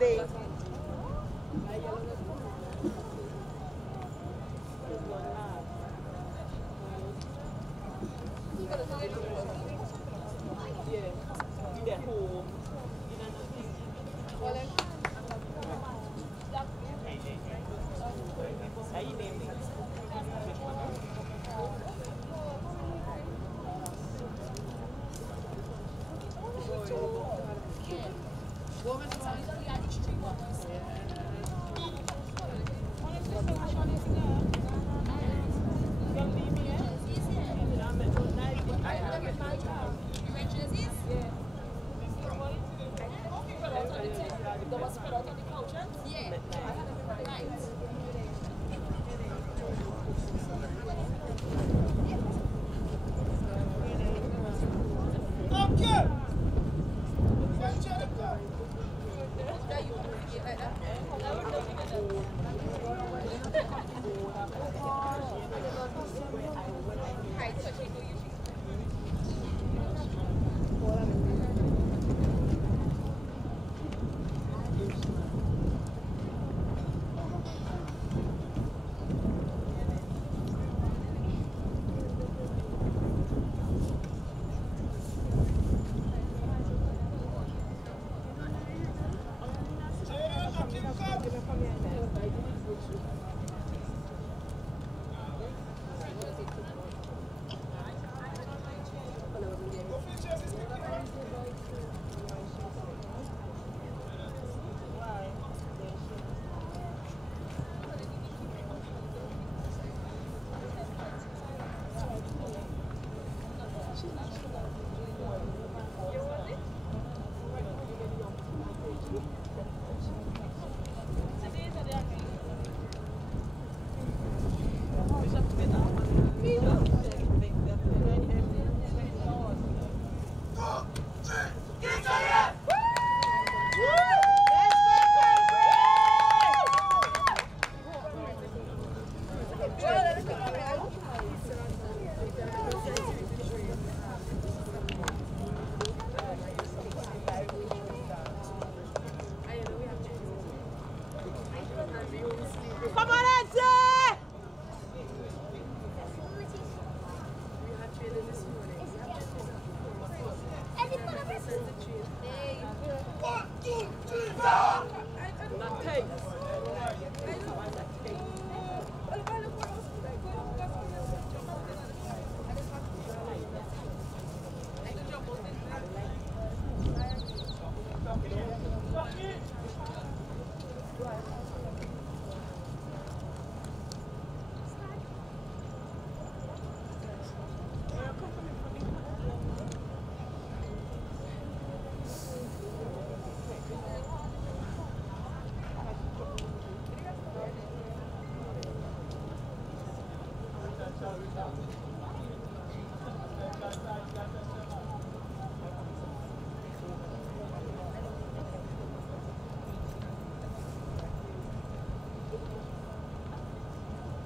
day.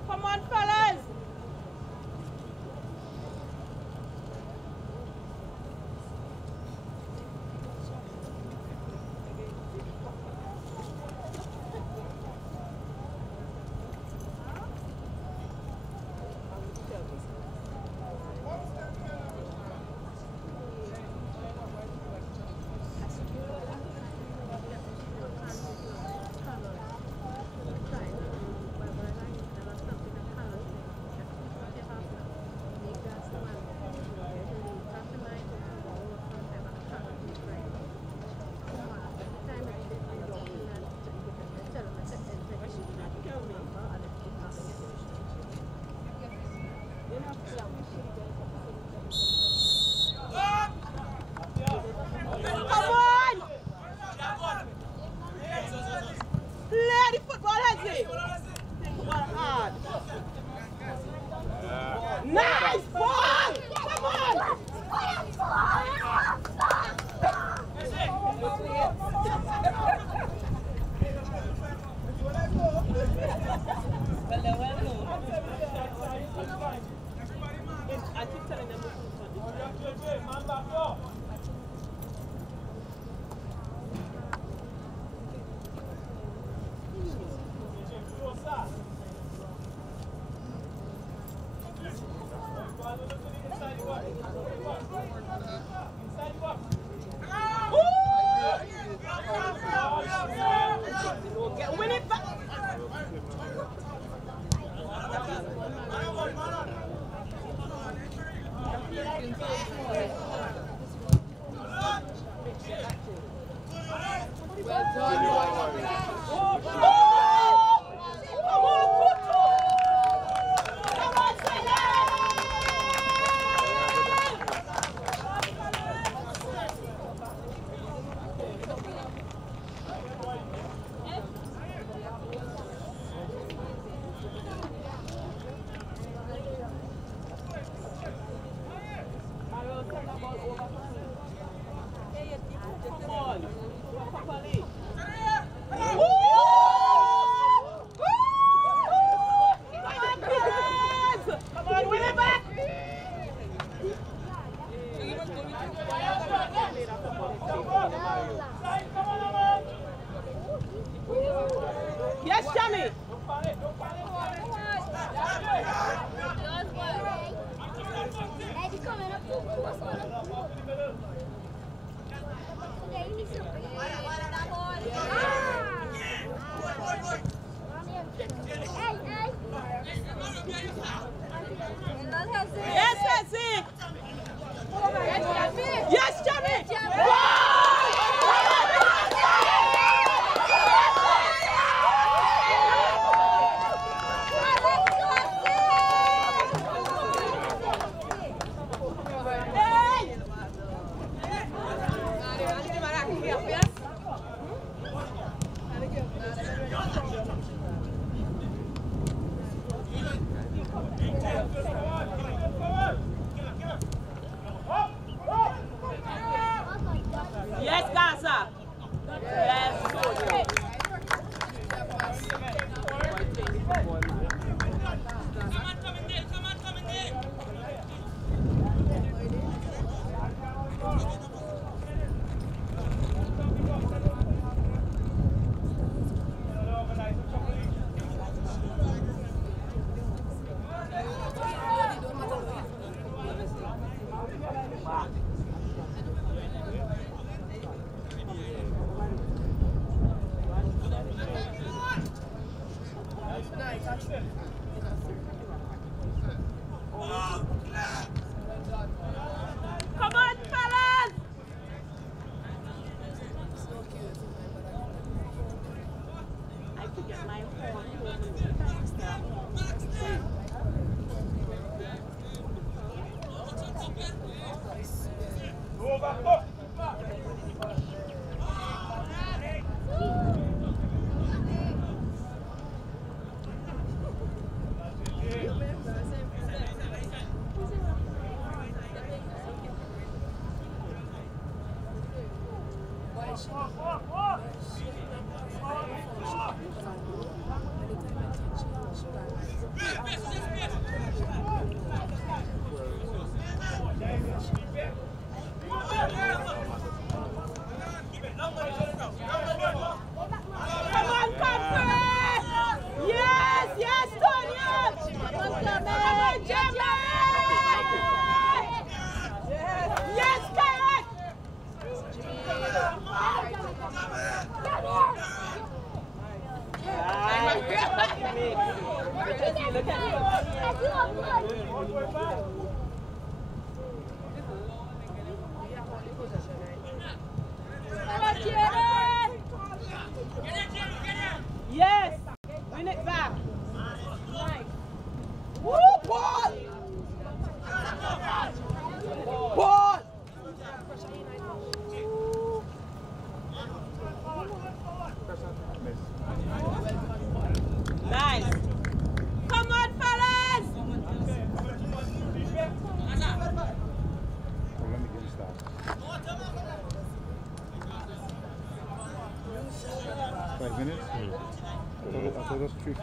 Come on, fellas! Yes, Jamie. Yes, Hezzy. Yes, Jamie. Yes, Gaza. Yes. Come on, fellas! I could get my phone. Yes, win it back. Nice. Woo, Paul! Paul! Nice. Come on, fellas! Let me get you started. 5 minutes? I thought it was 3:40.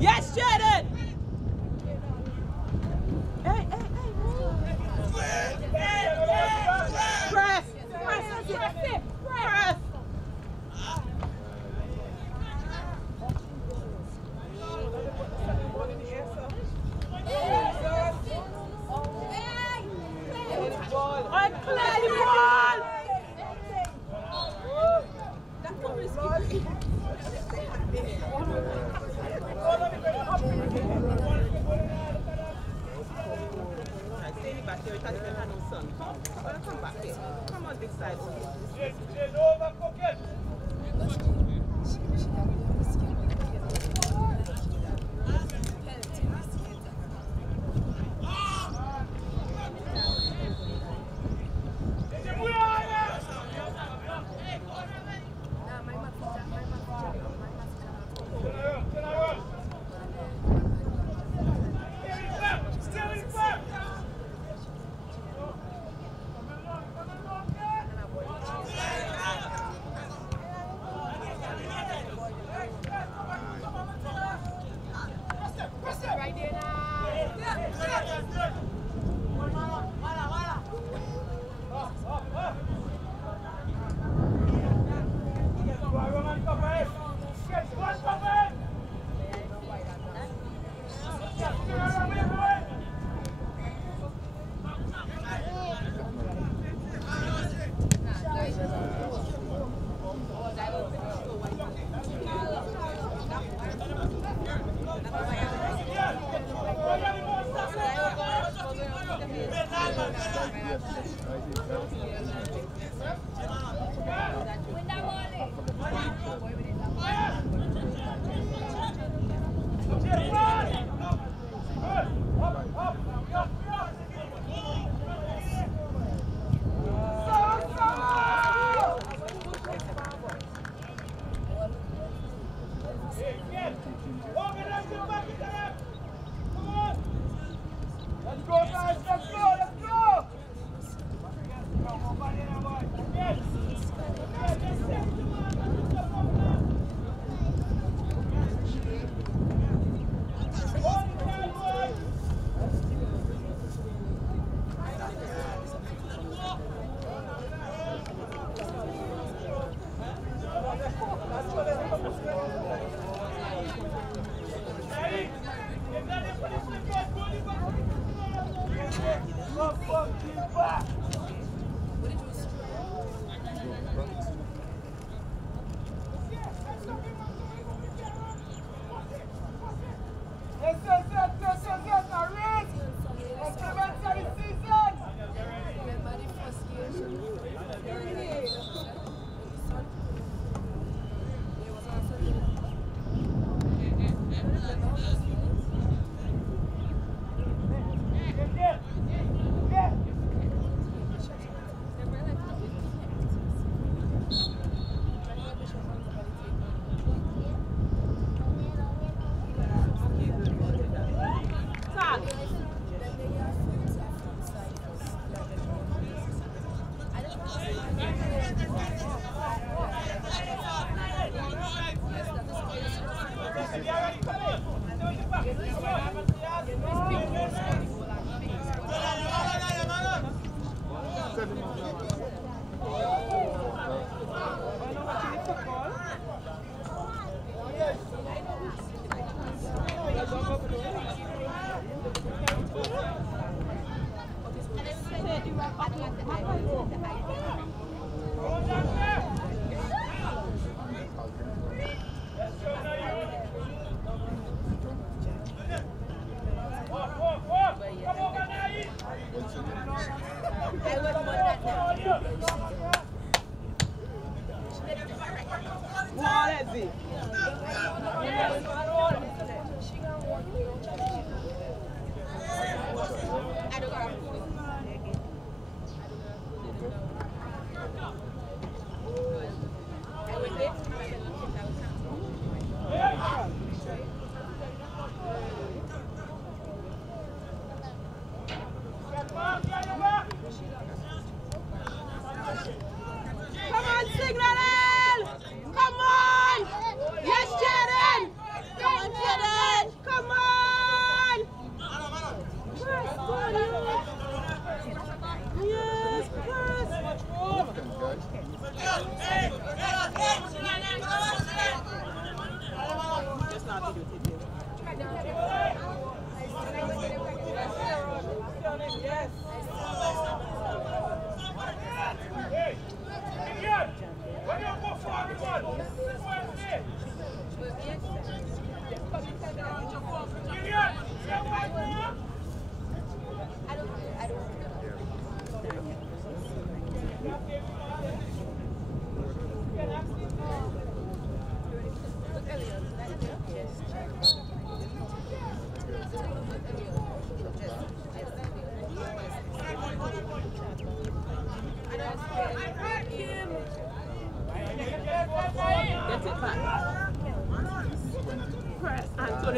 Yes, Jordan! Hey, press! Press! Unclear the ball! Come back here. Come on this side.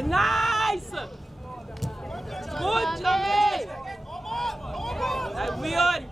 Nice! Good, Johnny! That's weird!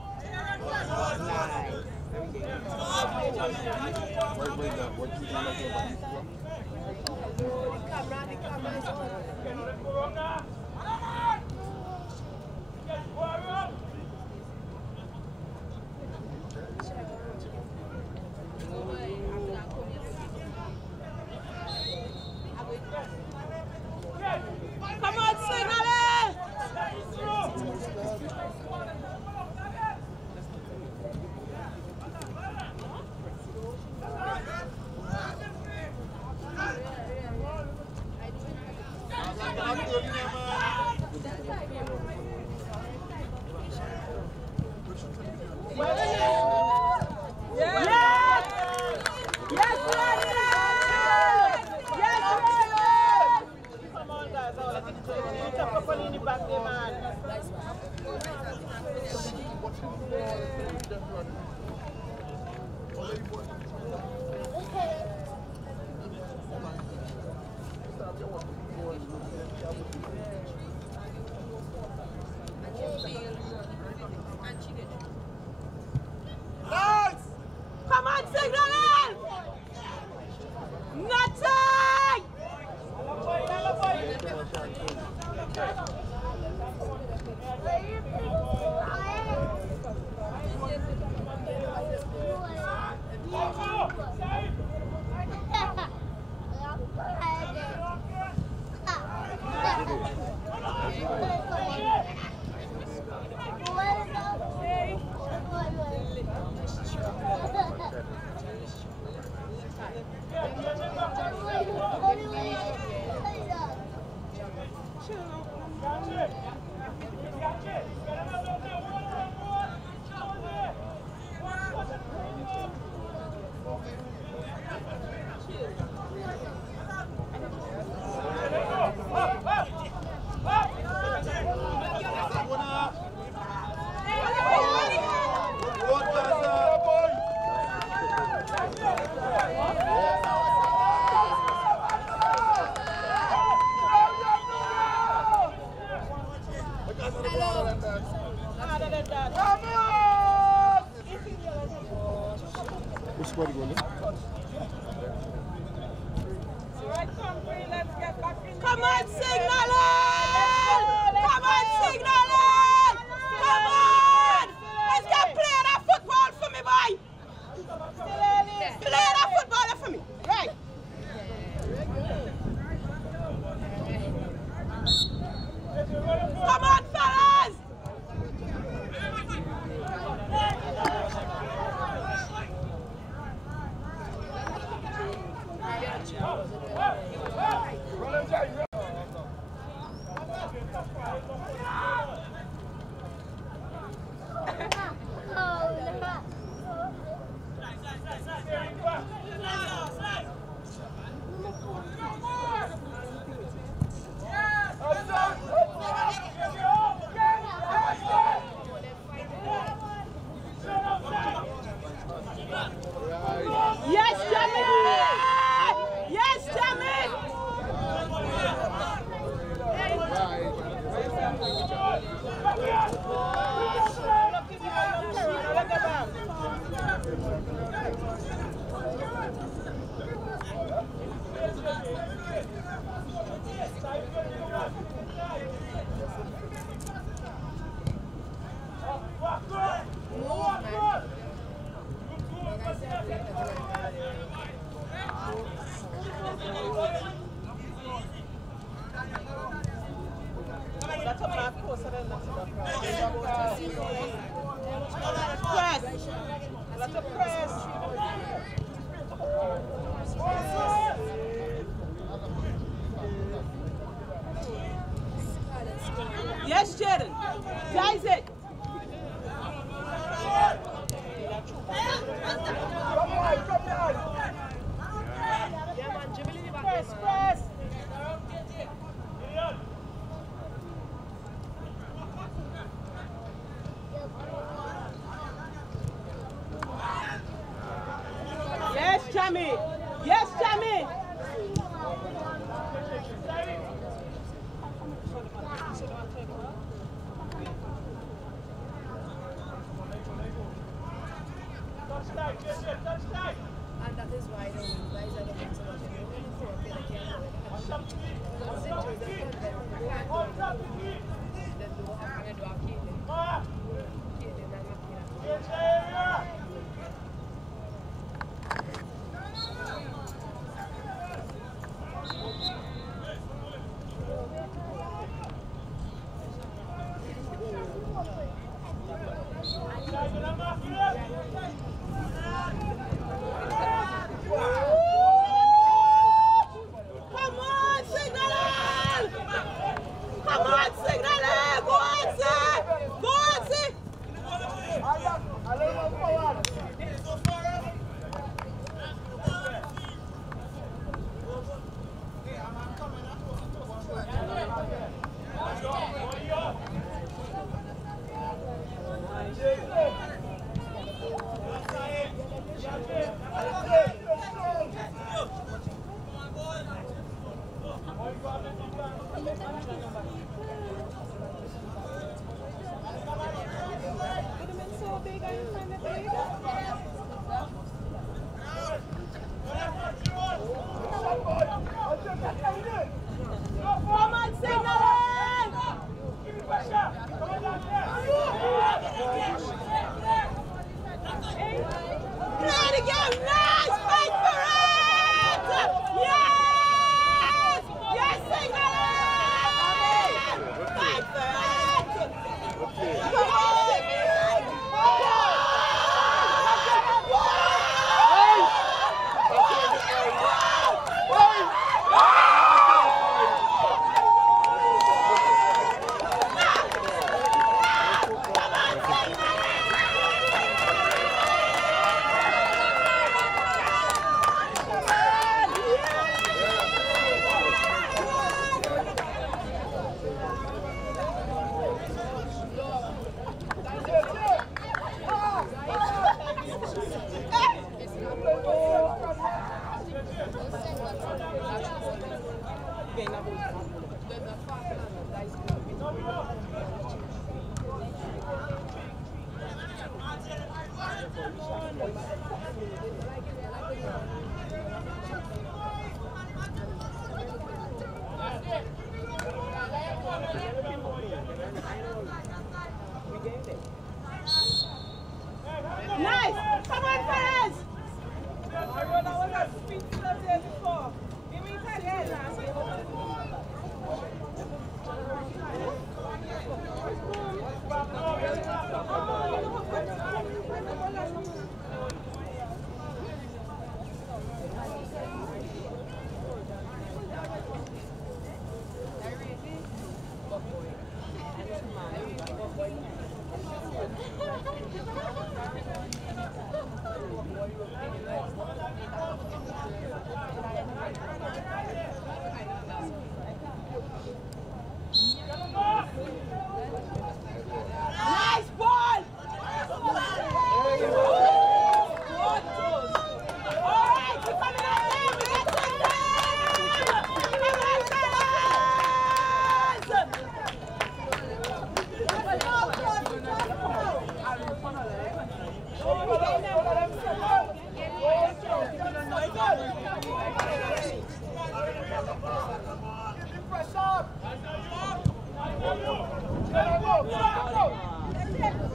Harder than that. Which body goal? Come on, Signaling! Come on, Signaling! Come on! Let's get play that football for me, boy! Play that football for me. Right. Come on, fellas! Yes, Jamie! Yes, Jamie! That's a bad course, I don't know. Press! That's a press! Yes, Jaden! Guys it! Press, press! Yes, Jamie! Yes, Jamie! And that is why the guys are looking so much. Come on, Signal! Come on, Signal! Go on, sir! Go on, sir! Come on, Signal! Play the game, nice! Fight for it! Yes! Yes, Signal! Fight for it! Come on!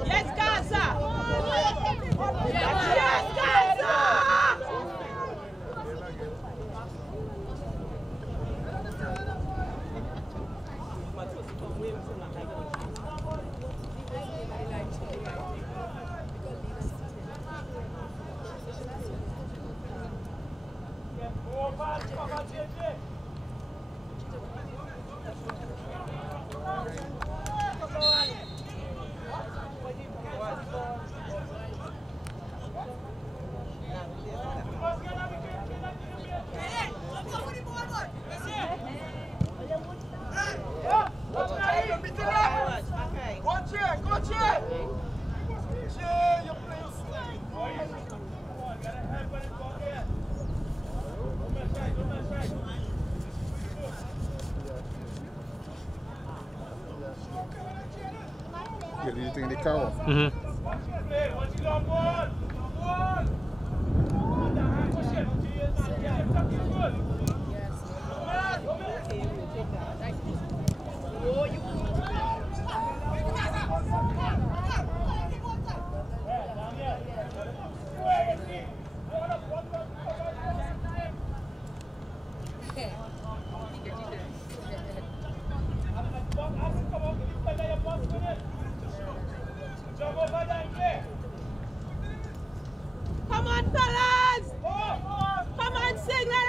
Yes, Gaza! Yes, Gaza! Get anything in the car? Come on, fellas! Come on, signal!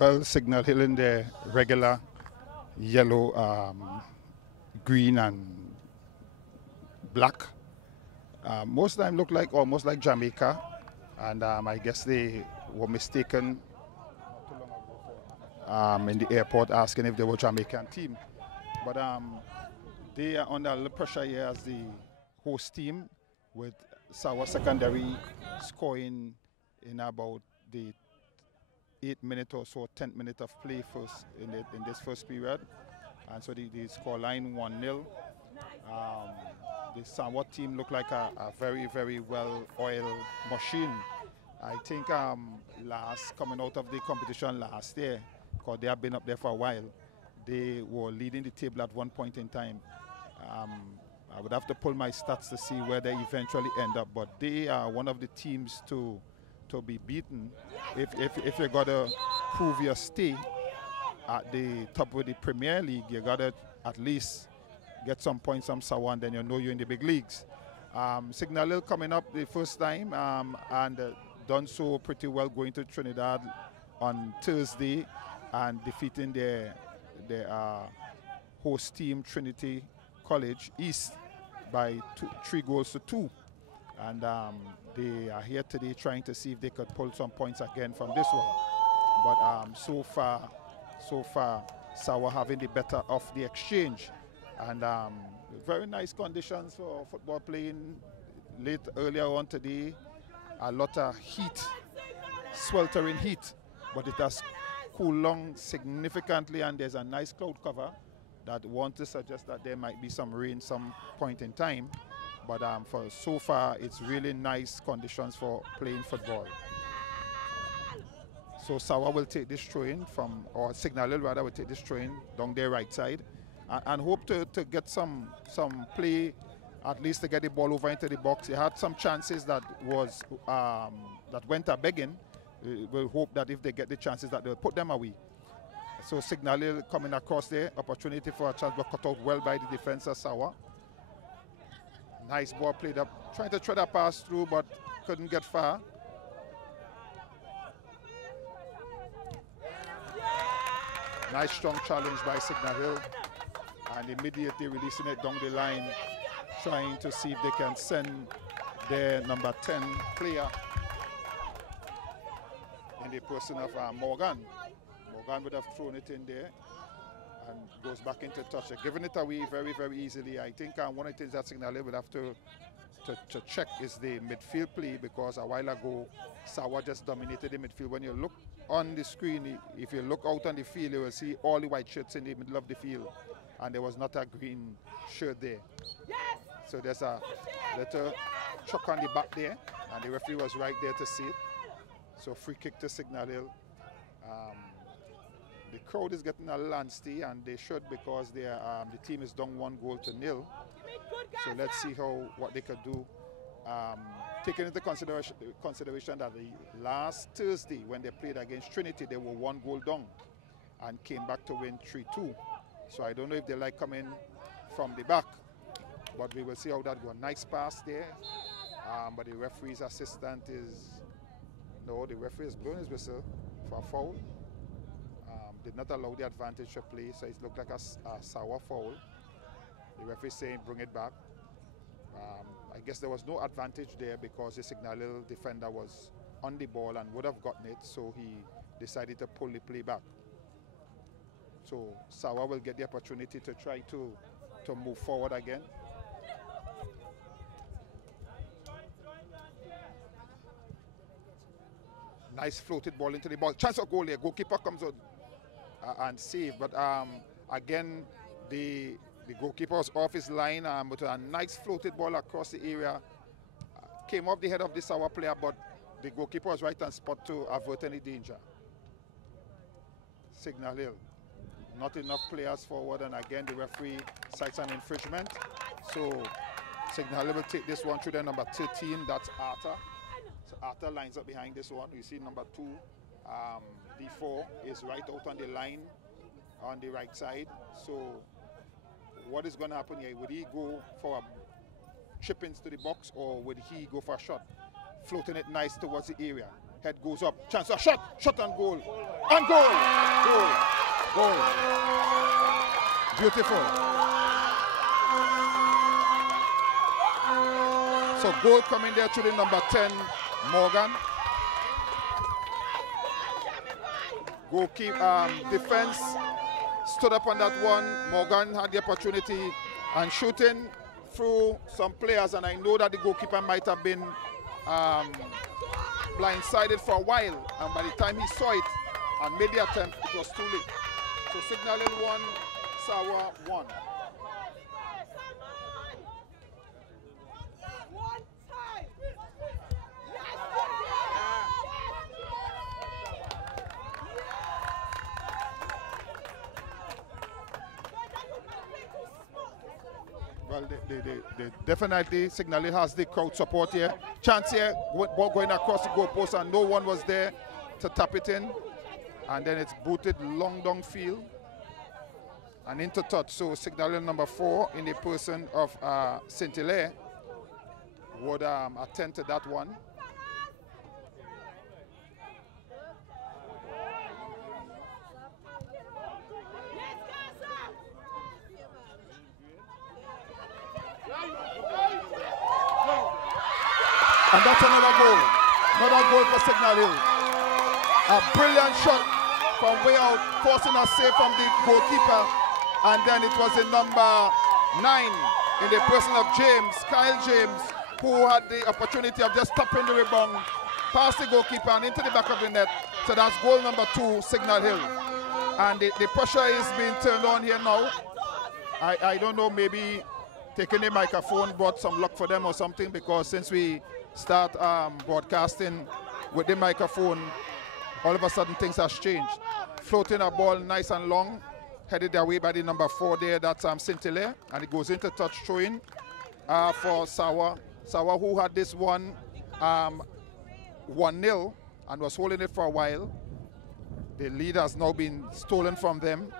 Well, Signal Hill in the regular yellow, green and black. Most of them look like almost like Jamaica, and I guess they were mistaken in the airport asking if they were Jamaican team. But they are under a little pressure here as the host team, with Sawa Secondary scoring in about the 8th minute or so, 10th minute of play first in this first period. And so the score line 1-0. The Sawa team look like a very, very well-oiled machine. I think coming out of the competition last year, because they have been up there for a while, they were leading the table at one point in time. I would have to pull my stats to see where they eventually end up, but they are one of the teams to be beaten if you got to prove your stay at the top of the Premier League. You got to at least get some points from Sawa, and then you know you're in the big leagues. Signal Hill coming up the first time and done so pretty well, going to Trinidad on Thursday and defeating their host team Trinity College East by 3 goals to 2. And they are here today trying to see if they could pull some points again from this one. But so far, Sawa having the better of the exchange. And very nice conditions for football playing earlier on today. A lot of heat, sweltering heat, but it has cooled down significantly, and there's a nice cloud cover that wants to suggest that there might be some rain some point in time. But for so far, it's really nice conditions for playing football. So Sawa will take this throw-in or Signal Hill rather will take this throw-in down their right side, and hope to get some play, at least to get the ball over into the box. They had some chances that went a begging. We'll hope that if they get the chances that they'll put them away. So Signal Hill coming across there, opportunity for a chance, but cut out well by the defense of Sawa. Nice ball played up, trying to try to pass through, but couldn't get far. Nice strong challenge by Signal Hill, and immediately releasing it down the line, trying to see if they can send their number 10 player in the person of Morgan. Morgan would have thrown it in there and goes back into touch. They're giving it away very, very easily. I think one of the things that Signal Hill would have to check is the midfield play, because a while ago Sawa just dominated the midfield. When you look on the screen, if you look out on the field, you will see all the white shirts in the middle of the field, and there was not a green shirt there. So there's a little chuck on the back there, and the referee was right there to see it. So free kick to Signal Hill. The crowd is getting a little antsy, and they should, because the team is down 1-0. So let's see what they could do. Taking into consideration that the last Thursday when they played against Trinity, they were 1 goal down and came back to win 3-2. So I don't know if they like coming from the back, but we will see how that goes. Nice pass there, but the referee's assistant the referee is blowing his whistle for a foul. Did not allow the advantage to play, so it looked like a Sawa foul. The referee saying bring it back. I guess there was no advantage there because the Signal Hill defender was on the ball and would have gotten it, so he decided to pull the play back. So Sawa will get the opportunity to try to move forward again. Nice floated ball into the ball. Chance of goal there. Goalkeeper comes out and save, but again the goalkeeper was off his line, with a nice floated ball across the area. Came off the head of the Sawa player, but the goalkeeper was right on spot to avert any danger. Signal Hill, not enough players forward, and again the referee cites an infringement. So Signal Hill will take this one through the number 13, that's Arthur. So Arthur lines up behind this one. You see number 2, D4 is right out on the line on the right side. So what is going to happen here? Would he go for a chip into the box, or would he go for a shot? Floating it nice towards the area. Head goes up. Chance, a shot. Shot on goal. And goal. Goal. Goal. Beautiful. So goal coming there to the number 10, Morgan. Goalkeeper, defense stood up on that one. Morgan had the opportunity and shooting through some players, and I know that the goalkeeper might have been blindsided for a while, and by the time he saw it and made the attempt, it was too late. So signaling 1, Sawa 1. Well, they definitely signally has the crowd support here. Chance here, ball going across the goalpost, and no one was there to tap it in. And then it's booted long downfield and into touch. So signaling number 4 in the person of Saint-Hilaire would attend to that one. And that's another goal. Another goal for Signal Hill. A brilliant shot from way out, forcing a save from the goalkeeper. And then it was the number 9 in the person of James, Kyle James, who had the opportunity of just stopping the rebound past the goalkeeper and into the back of the net. So that's goal number 2, Signal Hill. And the pressure is being turned on here now. I don't know, maybe taking the microphone brought some luck for them or something, because since we start broadcasting with the microphone, all of a sudden things has changed. Floating a ball nice and long, headed away by the number 4 there, that's Saint-Hilaire, and it goes into touch throwing for Sawa. Sawa, who had this one 1-0 and was holding it for a while. The lead has now been stolen from them,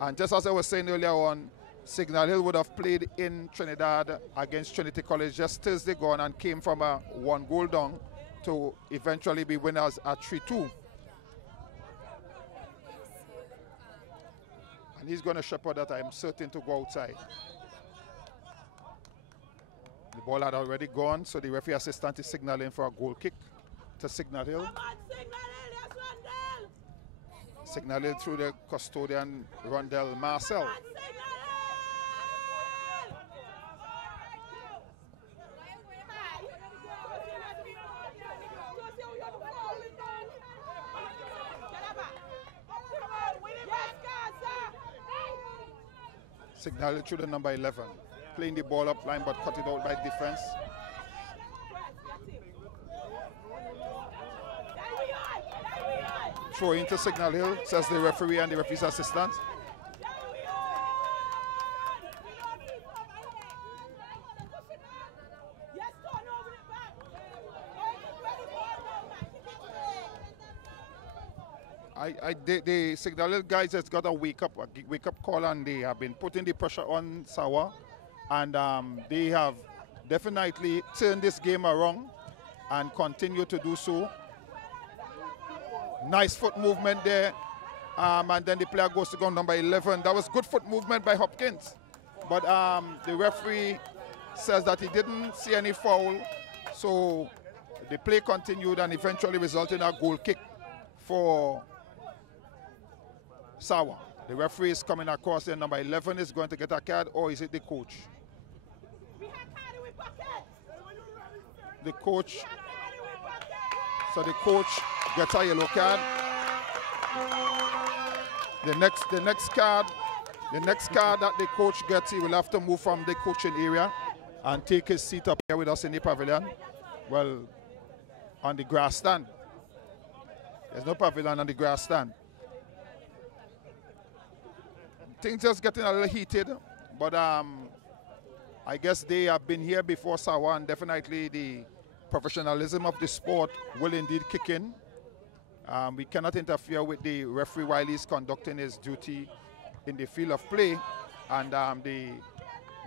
and just as I was saying earlier on, Signal Hill would have played in Trinidad against Trinity College just Thursday gone and came from a 1-goal down to eventually be winners at 3-2. And he's going to shepherd that, I'm certain, to go outside. The ball had already gone, so the referee assistant is signaling for a goal kick to Signal Hill. Signal Hill through the custodian, Rondell Marcel. Signal through the number 11, playing the ball up line but cut it out by defense. Throw into Signal Hill, says the referee and the referee's assistant. The Signal Hill guys has got a wake up call, and they have been putting the pressure on Sawa, and they have definitely turned this game around and continue to do so. Nice foot movement there, and then the player goes to go number 11. That was good foot movement by Hopkins, but the referee says that he didn't see any foul, so the play continued and eventually resulted in a goal kick for Sawa. The referee is coming across there. Number 11 is going to get a card, or is it the coach? The coach. So the coach gets a yellow card. The next card that the coach gets, he will have to move from the coaching area and take his seat up here with us in the pavilion. Well, on the grass stand. There's no pavilion on the grass stand. Things just getting a little heated, but I guess they have been here before Sawa, and definitely the professionalism of the sport will indeed kick in. We cannot interfere with the referee while he's conducting his duty in the field of play, and the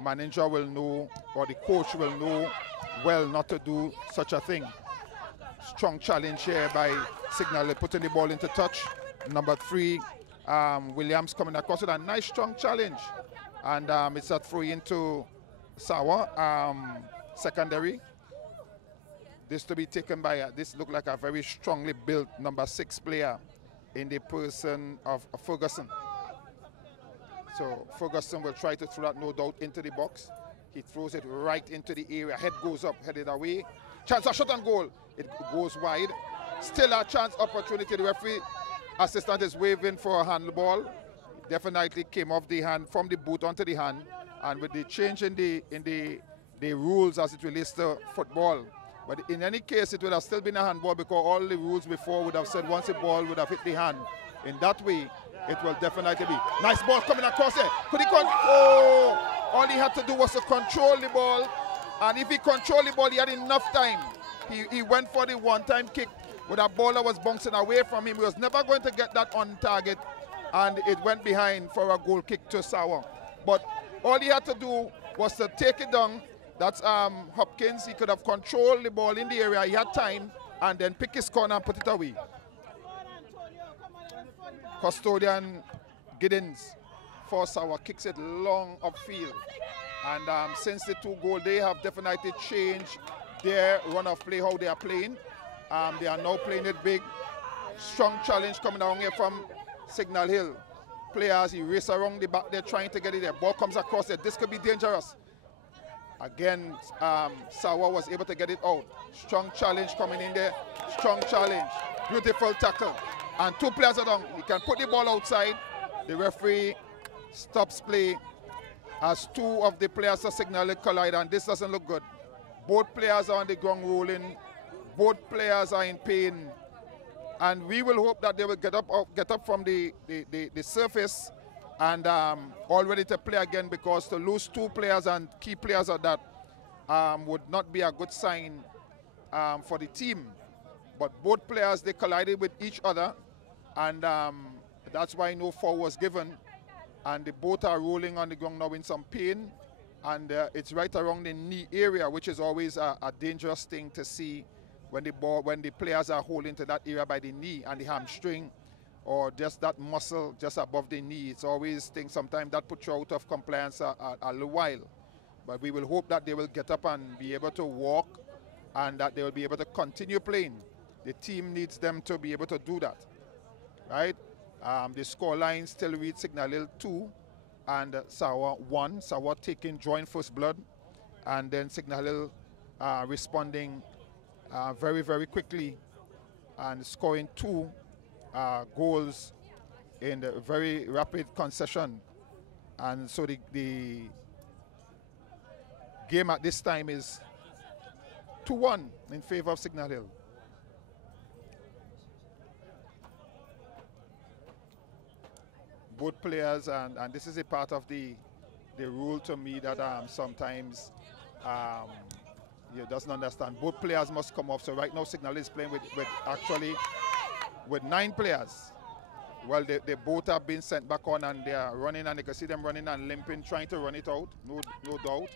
manager will know, or the coach will know well not to do such a thing. Strong challenge here by Signal putting the ball into touch. Number 3, Williams coming across with a nice strong challenge. And it's a throw into Sawa secondary. This to be taken by, this look like a very strongly built number 6 player in the person of Ferguson. So Ferguson will try to throw that, no doubt, into the box. He throws it right into the area. Head goes up, headed away. Chance of shot on goal. It goes wide. Still a chance opportunity. The referee assistant is waving for a handball. Definitely came off the hand, from the boot onto the hand. And with the change in the rules as it relates to football. But in any case, it would have still been a handball because all the rules before would have said once the ball would have hit the hand. In that way, it will definitely be. Nice ball coming across there. Could he all he had to do was to control the ball. And if he controlled the ball, he had enough time. He went for the one-time kick with a ball that was bouncing away from him. He was never going to get that on target. And it went behind for a goal kick to Sawa. But all he had to do was to take it down. That's Hopkins. He could have controlled the ball in the area. He had time. And then pick his corner and put it away. Custodian Giddens for Sawa kicks it long upfield. And since the 2 goals, they have definitely changed their run of play, how they are playing. They are now playing it big. Strong challenge coming down here from Signal Hill. Players, he race around the back there trying to get it there. Ball comes across there. This could be dangerous. Again, Sawa was able to get it out. Strong challenge coming in there. Strong challenge. Beautiful tackle. And 2 players are down. He can put the ball outside. The referee stops play as 2 of the players are Signal collide, and this doesn't look good. Both players are on the ground rolling. Both players are in pain. And we will hope that they will get up from the surface and all ready to play again, because to lose 2 players and key players of that would not be a good sign for the team. But both players, they collided with each other, and that's why no foul was given. And the both are rolling on the ground now in some pain, and it's right around the knee area, which is always a dangerous thing to see when the players are holding to that area by the knee and the hamstring, or just that muscle just above the knee. It's always things sometimes that puts you out of compliance a little while. But we will hope that they will get up and be able to walk, and that they will be able to continue playing. The team needs them to be able to do that, right? The score line still reads Signal Hill 2 and Sawa 1. Sawa taking joint first blood, and then Signal Hill responding very, very quickly and scoring 2 goals in the very rapid concession. And so the game at this time is 2-1 in favor of Signal Hill. Both players, and this is a part of the rule to me that sometimes you doesn't understand. Both players must come off. So right now Signal is playing with 9 players. Well, they both have been sent back on, and they are running, and you can see them running and limping, trying to run it out, no doubt.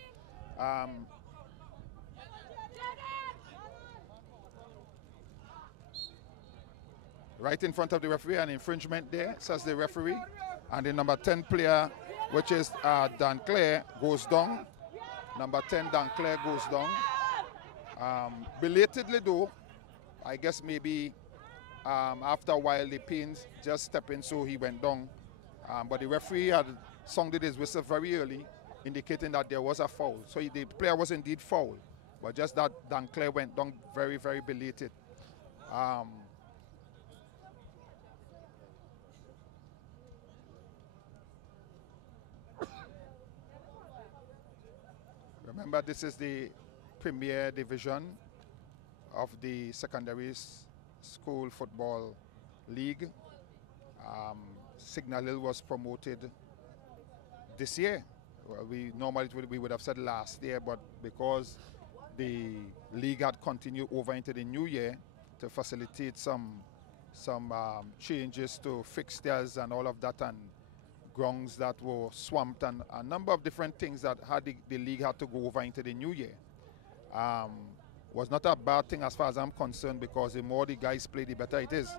Right in front of the referee, an infringement there, says the referee. And the number 10 player, which is Danclair, goes down. Number 10, Danclair, goes down. Belatedly though, I guess maybe after a while the pains just stepped in, so he went down. But the referee had sounded his whistle very early, indicating that there was a foul. So the player was indeed fouled, but just that Danclair went down very, very belated. Remember, this is the Premier Division of the Secondary School Football League. Signal Hill was promoted this year. Well, we would have said last year, but because the league had continued over into the new year to facilitate some changes to fixtures and all of that, and grounds that were swamped, and a number of different things that the league had to go over into the new year. was not a bad thing as far as I'm concerned, because the more the guys play, the better it is.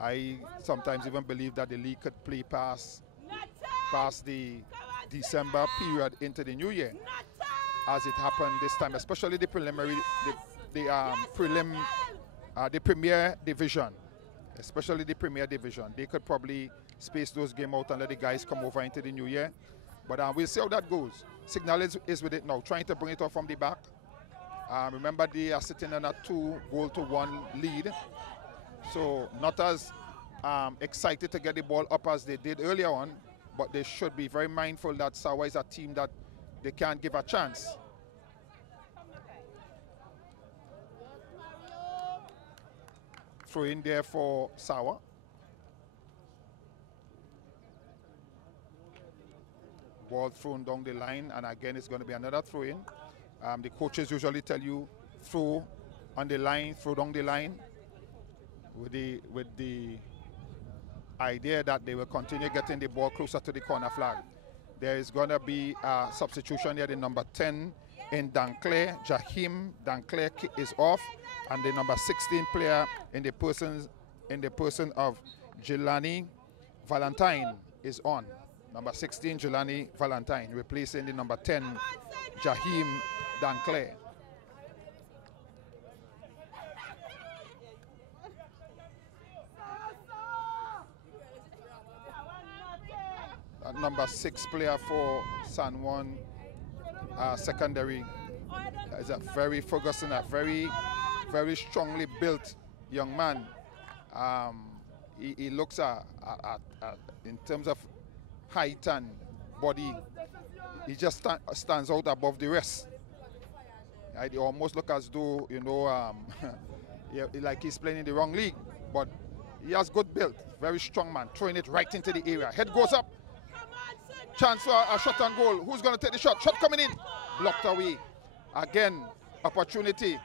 I sometimes even believe that the league could play past the December period into the new year, as it happened this time, especially the preliminary, the Premier Division, especially the Premier Division. They could probably space those games out and let the guys come over into the new year. But we'll see how that goes. Signal is with it now, trying to bring it off from the back. Remember, they are sitting in a 2-1 lead. So not as excited to get the ball up as they did earlier on, but they should be very mindful that Sawa is a team that they can't give a chance. Throw in there for Sawa. Ball thrown down the line, and again it's going to be another throw in. The coaches usually tell you throw on the line, throw down the line, with the idea that they will continue getting the ball closer to the corner flag. There is going to be a substitution here. The number 10 in Danclair, Jahim Danclair is off, and the number 16 player in the person of Jelani Valentine is on. Number 16, Jelani Valentine, replacing the number 10, Jahim Danclair. Number 6 player for San Juan secondary is a very Ferguson, a very strongly built young man. He looks in terms of height and body, he just stands out above the rest. He almost look as though, you know, like he's playing in the wrong league, but he has good build, very strong man, throwing it right into the area. Head goes up. Chance for a shot on goal. Who's going to take the shot? Shot coming in. Blocked away. Again, opportunity.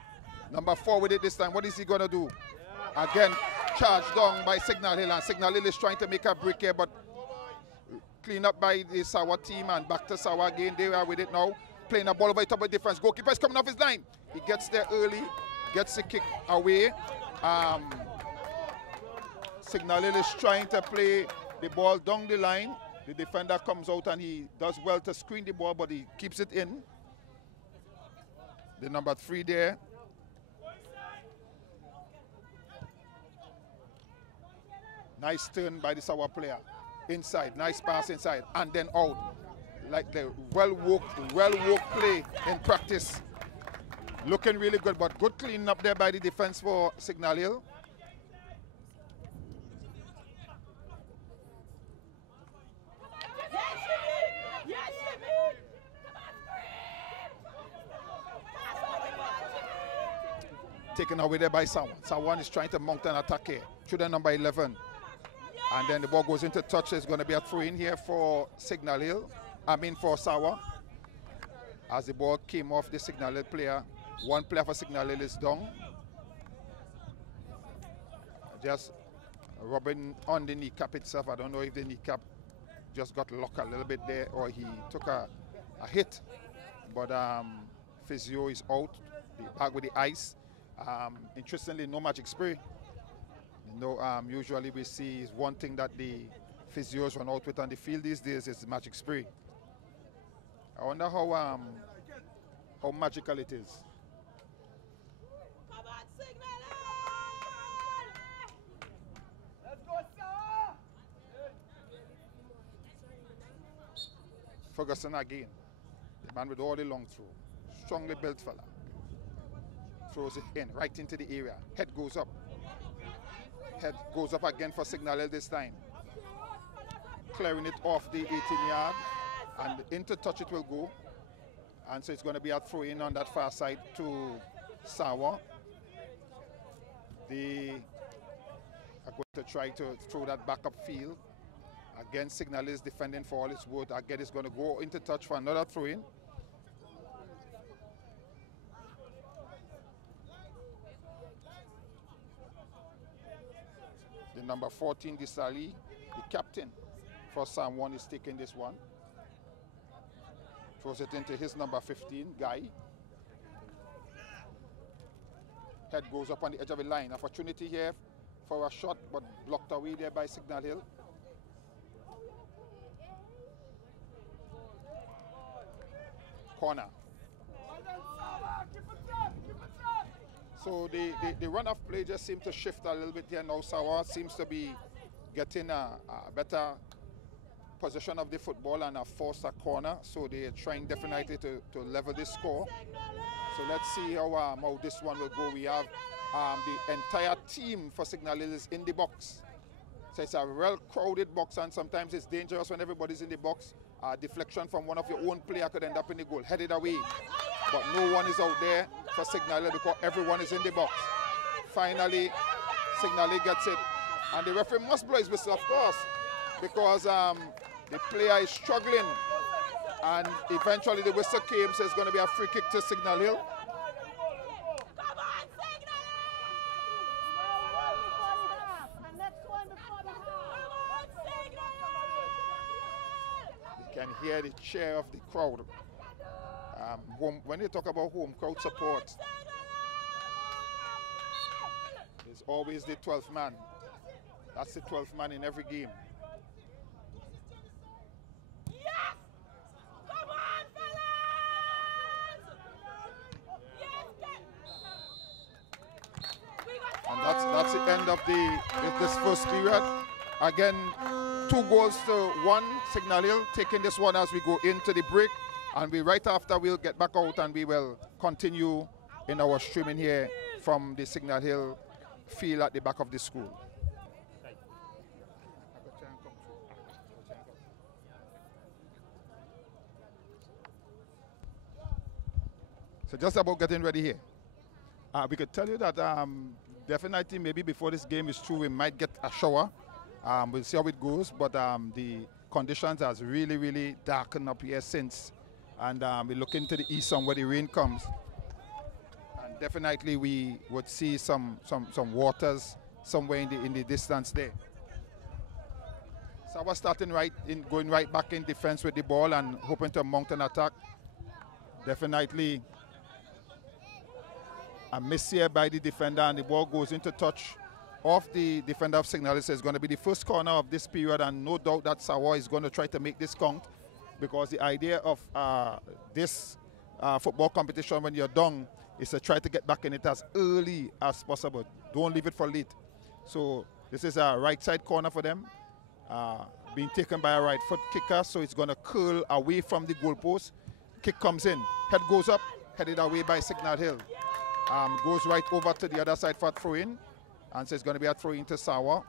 Number 4 with it this time. What is he going to do? Again, charged down by Signal Hill. And Signal Hill is trying to make a break here, but clean up by the Sawa team, and back to Sawa again. They are with it now. Playing a ball over the top of the defense. Goalkeeper is coming off his line. He gets there early. Gets the kick away. Signal Hill is trying to play the ball down the line. The defender comes out and he does well to screen the ball, but he keeps it in. The number 3 there. Nice turn by the Sawa player. Inside, nice pass inside, and then out. Like the well-worked play in practice. Looking really good, but good cleaning up there by the defense for Signal Hill. Taken away there by Sawan. Sawan is trying to mount an attack here. Through the number 11. And then the ball goes into touch. It's going to be a throw in here for Signal Hill. For Sawa. As the ball came off the Signal Hill player. One player for Signal Hill is down. Just rubbing on the kneecap itself. I don't know if the kneecap just got locked a little bit there or he took a hit. But physio is out. The bag with the ice. Interestingly, no magic spray. Usually we see is one thing that the physios run out with on the field these days is magic spray. I wonder how magical it is. Come on, Signal! Let's go, sir! Ferguson again. The man with all the long throw. Strongly built fella. Throws it in, right into the area. Head goes up. Head goes up again for Signal Hill this time. Clearing it off the 18-yard. And into touch it will go. And so it's going to be a throw in on that far side to Sawa. They are going to try to throw that back up field. Again, Signal is defending for all its worth. Again, it's going to go into touch for another throw in. The number 14, Disali, the captain for San Juan, is taking this one. Throws it into his number 15, Guy. Head goes up on the edge of the line. Opportunity here for a shot, but blocked away there by Signal Hill. Corner. So the run of play just seems to shift a little bit here now. Sawa seems to be getting a better possession of the football and a forced a corner. So they're trying definitely to level this score. So let's see how this one will go. We have the entire team for Signal Hill is in the box. So it's a well crowded box, and sometimes it's dangerous when everybody's in the box. Deflection from one of your own player could end up in the goal, headed away. But no one is out there for Signal Hill because everyone is in the box. Finally, Signal Hill gets it. And the referee must blow his whistle, of course, because the player is struggling. And eventually the whistle came, so it's going to be a free kick to Signal Hill. You can hear the cheer of the crowd. When they talk about home crowd support, it's always the 12th man. That's the 12th man in every game. Yes! Come on, fellas! Yes, and that's the end of this first period. Again, 2 goals to 1. Signal Hill taking this one as we go into the break. And right after we'll get back out and we will continue in our streaming here from the Signal Hill field at the back of the school. So just about getting ready here. We could tell you that definitely maybe before this game is through we might get a shower. We'll see how it goes, but the conditions has really darkened up here since. And we look into the east where the rain comes. And definitely we would see some waters somewhere in the distance there. So we're starting going right back in defense with the ball and hoping to mount an attack. Definitely a miss here by the defender, and the ball goes into touch of the defender of Signal Hill. It's going to be the first corner of this period, and no doubt that Sawa is going to try to make this count, because the idea of this football competition when you're down is to try to get back in it as early as possible. Don't leave it for late. So this is a right side corner for them, being taken by a right foot kicker, so it's going to curl away from the goalpost. Kick comes in, head goes up, headed away by Signal Hill. Goes right over to the other side for a throw-in, and so it's going to be a throw-in to Sawa.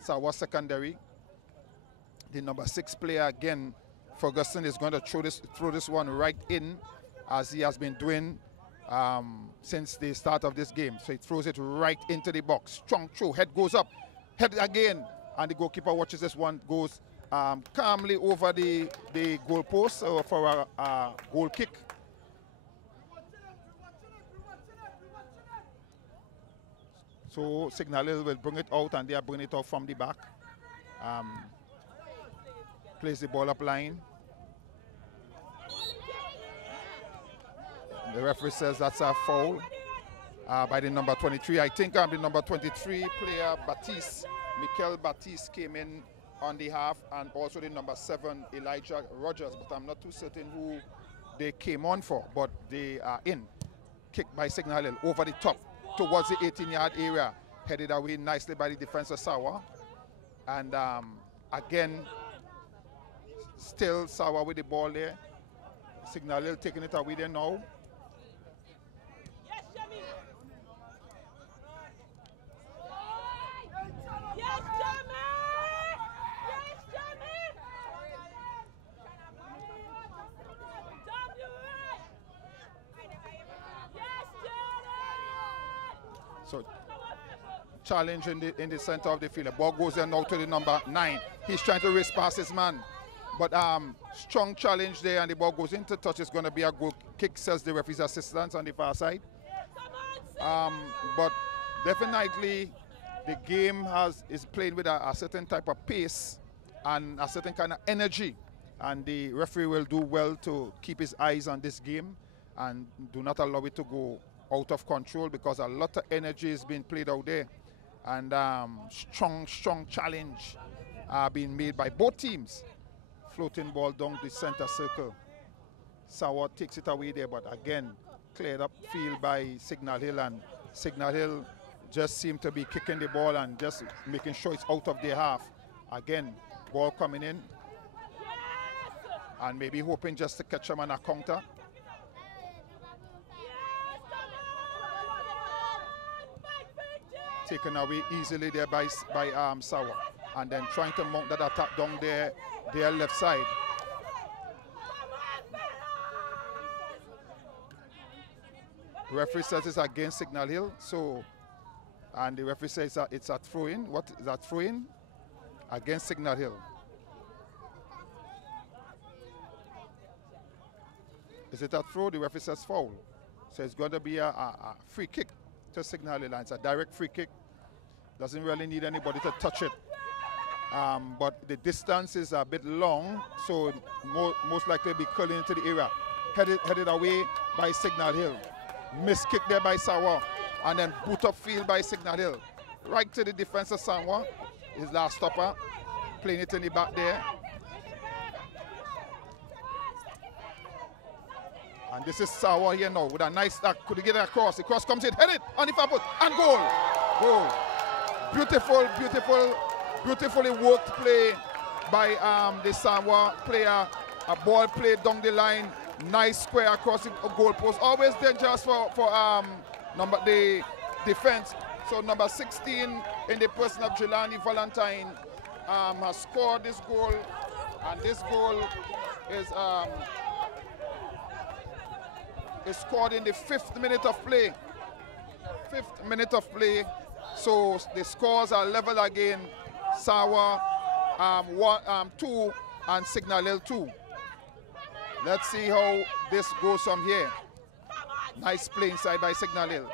Sawa secondary. The number 6 player again, Ferguson, is going to throw this one right in, as he has been doing since the start of this game. So he throws it right into the box. Strong throw, head goes up, head again, and the goalkeeper watches this one, goes calmly over the goalpost for a goal kick. So Signal Hill will bring it out, and they are bringing it out from the back. Plays the ball up line. The referee says that's a foul by the number 23. I think the number 23 player, Mikel Baptiste, came in on the half, and also the number 7, Elijah Rogers, but I'm not too certain who they came on for, but they are in. Kicked by Signal Hill over the top towards the 18-yard area, headed away nicely by the defense of Sawa. And again, still Sawa with the ball there. Signal Hill taking it away there now. Yes, Jimmy. Yes, Jimmy. Yes, Jimmy. So challenge in the center of the field. The ball goes there now to the number 9. He's trying to race past his man. But strong challenge there, and the ball goes into touch. It's going to be a goal kick, says the referee's assistant on the far side. But definitely the game is playing with a certain type of pace and a certain kind of energy. And the referee will do well to keep his eyes on this game and do not allow it to go out of control because a lot of energy is being played out there. And strong challenge being made by both teams. Floating ball down the center circle. Sawa takes it away there, but again, cleared up field by Signal Hill, and Signal Hill just seem to be kicking the ball and just making sure it's out of their half. Again, ball coming in, and maybe hoping just to catch them on a counter. Taken away easily there by Sawa, and then trying to mount that attack down their left side. Referee says it's against Signal Hill, so, and the referee says that it's a throw-in. What is that throw-in? Against Signal Hill. Is it a throw? The referee says foul. So it's going to be a free kick to Signal Hill, and it's a direct free kick. Doesn't really need anybody to touch it. But the distance is a bit long, so most likely be curling into the area. Headed away by Signal Hill. Miss kick there by Sawa, and then boot up field by Signal Hill. Right to the defense of Sawa, his last stopper, playing it in the back there. And this is Sawa here now with a nice stack. Could he get it across? The cross comes in, headed on the far post, and goal! Goal. Beautifully worked play by the Sawa player. A ball played down the line. Nice square across the goal post. Always dangerous for the defense. So number 16 in the person of Jelani Valentine has scored this goal, and this goal is scored in the 5th minute of play. 5th minute of play. So the scores are level again. Sawa 2 and Signal Hill 2. Let's see how this goes from here. Nice play inside by Signal Hill.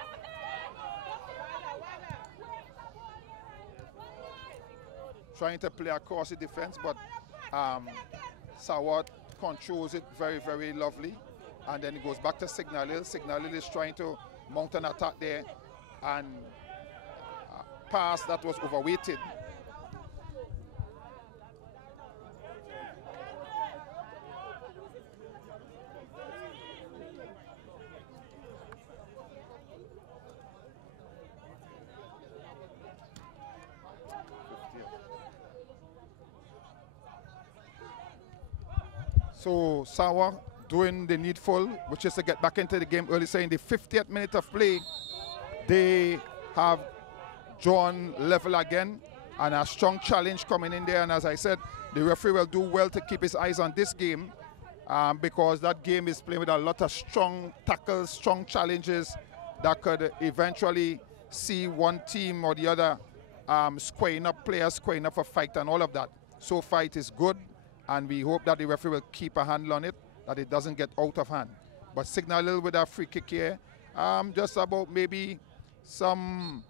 Trying to play across the defense, but Sawa controls it very lovely. And then it goes back to Signal Hill. Signal Hill is trying to mount an attack there, and a pass that was overweighted. So Sawa doing the needful, which is to get back into the game early. So in the 50th minute of play, they have drawn level again, and a strong challenge coming in there. And as I said, the referee will do well to keep his eyes on this game, because that game is playing with a lot of strong tackles, strong challenges that could eventually see one team or the other squaring up, players squaring up for fight and all of that. So fight is good, and we hope that the referee will keep a handle on it, that it doesn't get out of hand. But Signal Hill with a free kick here, just about maybe some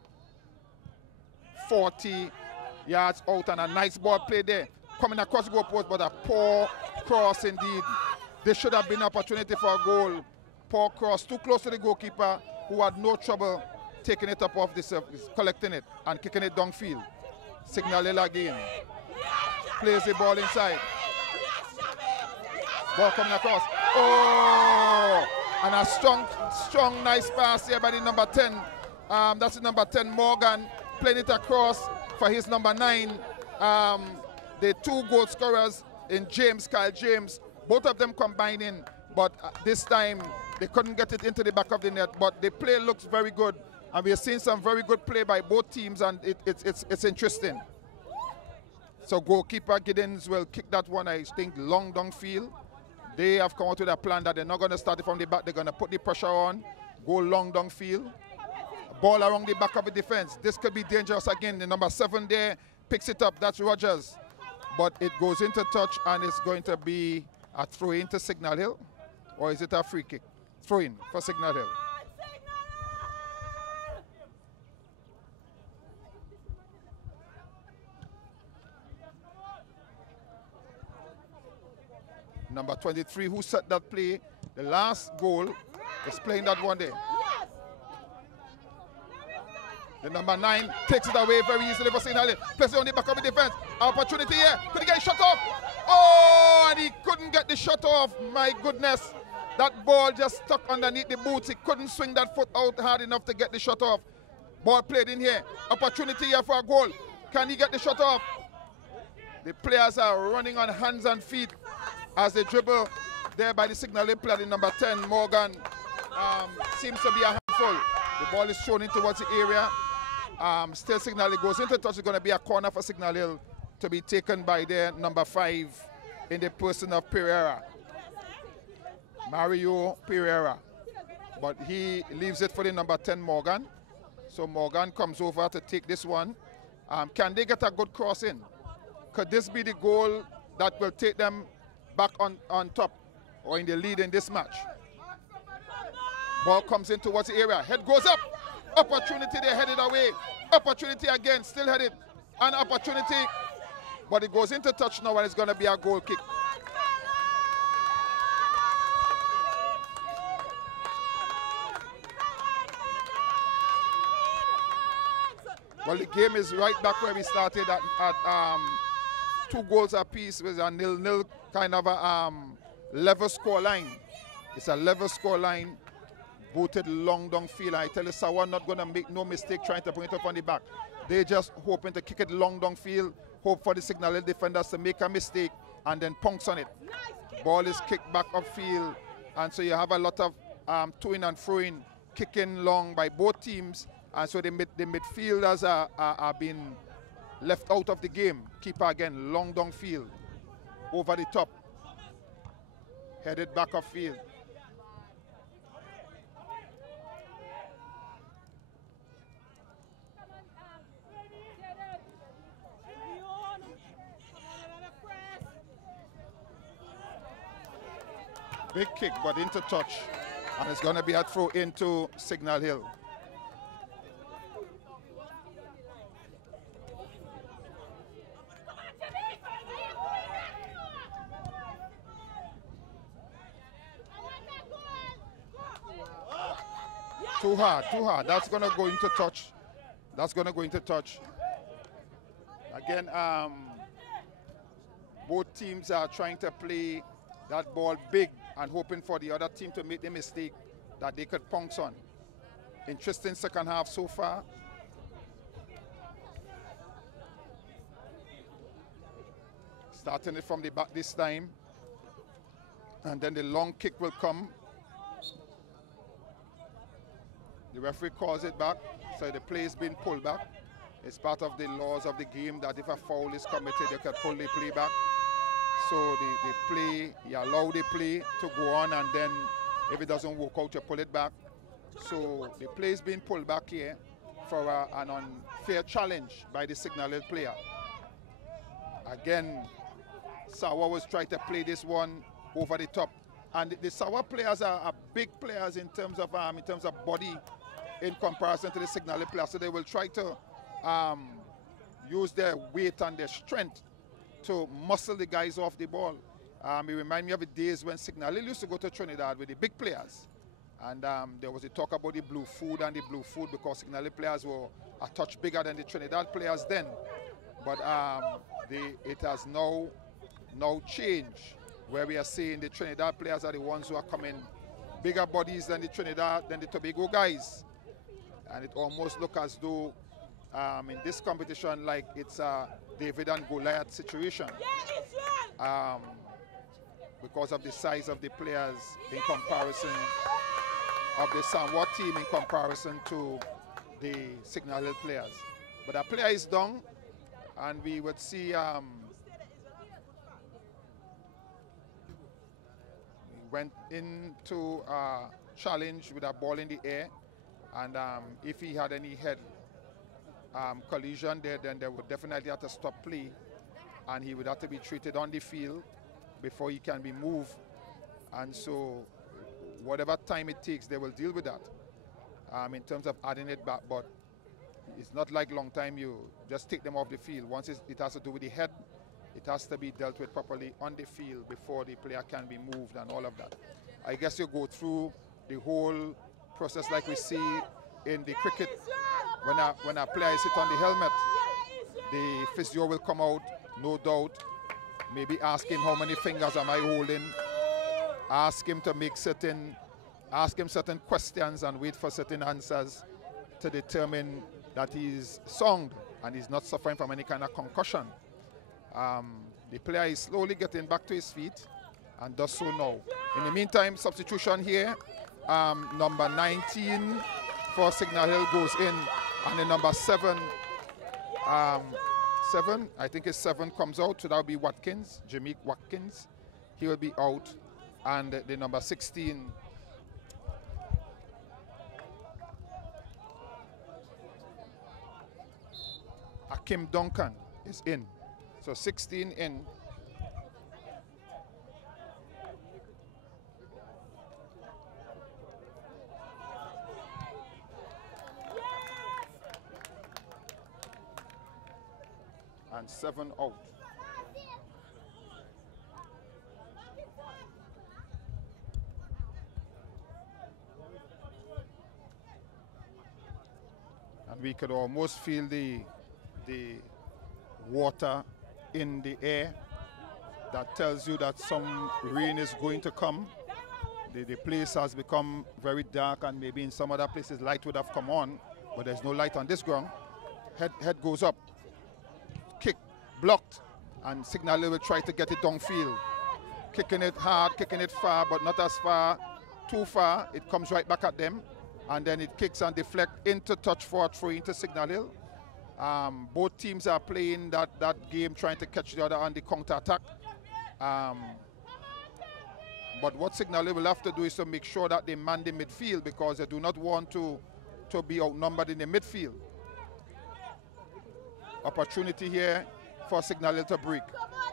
40 yards out, and a nice ball play there, coming across the goal post, but a poor cross indeed. There should have been opportunity for a goal. Poor cross, too close to the goalkeeper, who had no trouble taking it up off the surface, collecting it and kicking it downfield. Signal Hill again. Plays the ball inside. Ball coming across. Oh! And a strong, nice pass here by the number 10. That's the number 10, Morgan, playing it across for his number 9. The 2 goal scorers in Kyle James, both of them combining, but this time they couldn't get it into the back of the net. But the play looks very good, and we are seeing some very good play by both teams, and it's interesting. So goalkeeper Giddens will kick that one, I think, long downfield. They have come out with a plan that they're not going to start it from the back. They're going to put the pressure on, go long downfield, ball around the back of the defense. This could be dangerous again. The number 7 there picks it up. That's Rogers. But it goes into touch, and it's going to be a throw-in to Signal Hill. Or is it a free kick? Throw-in for Signal Hill. Number 23, who set that play, the last goal, is playing that one there. The number 9 takes it away very easily for Signal Hill. Places it on the back of the defense. Opportunity here. Could he get shot off? Oh, and he couldn't get the shot off. My goodness. That ball just stuck underneath the boots. He couldn't swing that foot out hard enough to get the shot off. Ball played in here. Opportunity here for a goal. Can he get the shot off? The players are running on hands and feet as they dribble there by the Signal Hill player, the number 10, Morgan. Seems to be a handful. The ball is thrown in towards the area. Still Signal Hill goes into touch. It's going to be a corner for Signal Hill to be taken by their number 5 in the person of Pereira. Mario Pereira. But he leaves it for the number 10, Morgan. So Morgan comes over to take this one. Can they get a good cross in? Could this be the goal that will take them back on top or in the lead in this match? Ball comes in towards the area. Head goes up. Opportunity, they headed away. Opportunity again, still headed. An opportunity, but it goes into touch now and it's going to be a goal kick. Well, the game is right back where we started at 2 goals apiece with a 0-0 kind of a level score line. It's a level score line, booted long down field. I tell you, Sawa not going to make no mistake trying to bring it up on the back. They're just hoping to kick it long down field, hope for the Signal Hill defenders to make a mistake and then punks on it. Ball is kicked back upfield, and so you have a lot of to-in and fro-in, kicking long by both teams. And so the midfielders are being left out of the game. Keeper again, long down field, over the top, headed back of field. Big kick, but into touch, and it's going to be a throw into Signal Hill. Too hard. That's going to go into touch. That's going to go into touch. Again, both teams are trying to play that ball big and hoping for the other team to make the mistake that they could pounce on. Interesting second half so far. Starting it from the back this time. And then the long kick will come. The referee calls it back, so the play is being pulled back. It's part of the laws of the game that if a foul is committed, you can pull the play back. So the play, you allow the play to go on, and then if it doesn't work out, you pull it back. So the play is being pulled back here for an unfair challenge by the Signal Hill player. Again, Sawa was trying to play this one over the top. And the Sawa players are big players in terms of body, in comparison to the Signal Hill players. So they will try to use their weight and their strength to muscle the guys off the ball. It reminds me of the days when Signal Hill used to go to Trinidad with the big players. And there was a talk about the blue food because Signal Hill players were a touch bigger than the Trinidad players then. But it has now changed, where we are saying the Trinidad players are the ones who are coming bigger bodies than the Tobago guys. And it almost looks as though in this competition like it's a David and Goliath situation. Because of the size of the players in comparison of the Samoa team in comparison to the Signal Hill players. But our player is down, and we would see went into a challenge with a ball in the air, and if he had any head collision there, then they would definitely have to stop play, and he would have to be treated on the field before he can be moved. And so whatever time it takes, they will deal with that in terms of adding it back. But it's not like long time you just take them off the field. Once it has to do with the head, it has to be dealt with properly on the field before the player can be moved and all of that. I guess you go through the whole process like we see in the cricket, when a player is hit on the helmet, the physio will come out, no doubt, maybe ask him how many fingers am I holding, ask him certain questions and wait for certain answers to determine that he's sound and he's not suffering from any kind of concussion. The player is slowly getting back to his feet and does so now. In the meantime, substitution here. Number 19 for Signal Hill goes in, and the number 7, I think it's 7 comes out, so that will be Watkins, Jameek Watkins. He will be out, and the number 16, Akim Duncan, is in. So 16 in. And 7 out. And we could almost feel the water in the air. That tells you that some rain is going to come. The place has become very dark, and maybe in some other places light would have come on, but there's no light on this ground. Head goes up. Kick, blocked, and Signal will try to get it downfield. Kicking it hard, kicking it far, but not as far, too far. It comes right back at them, and then it kicks and deflects into touch for a throw into Signal Hill. Both teams are playing that game, trying to catch the other on the counter-attack. But what Signal Hill will have to do is to make sure that they man the midfield, because they do not want to be outnumbered in the midfield. Opportunity here for Signal Hill to break.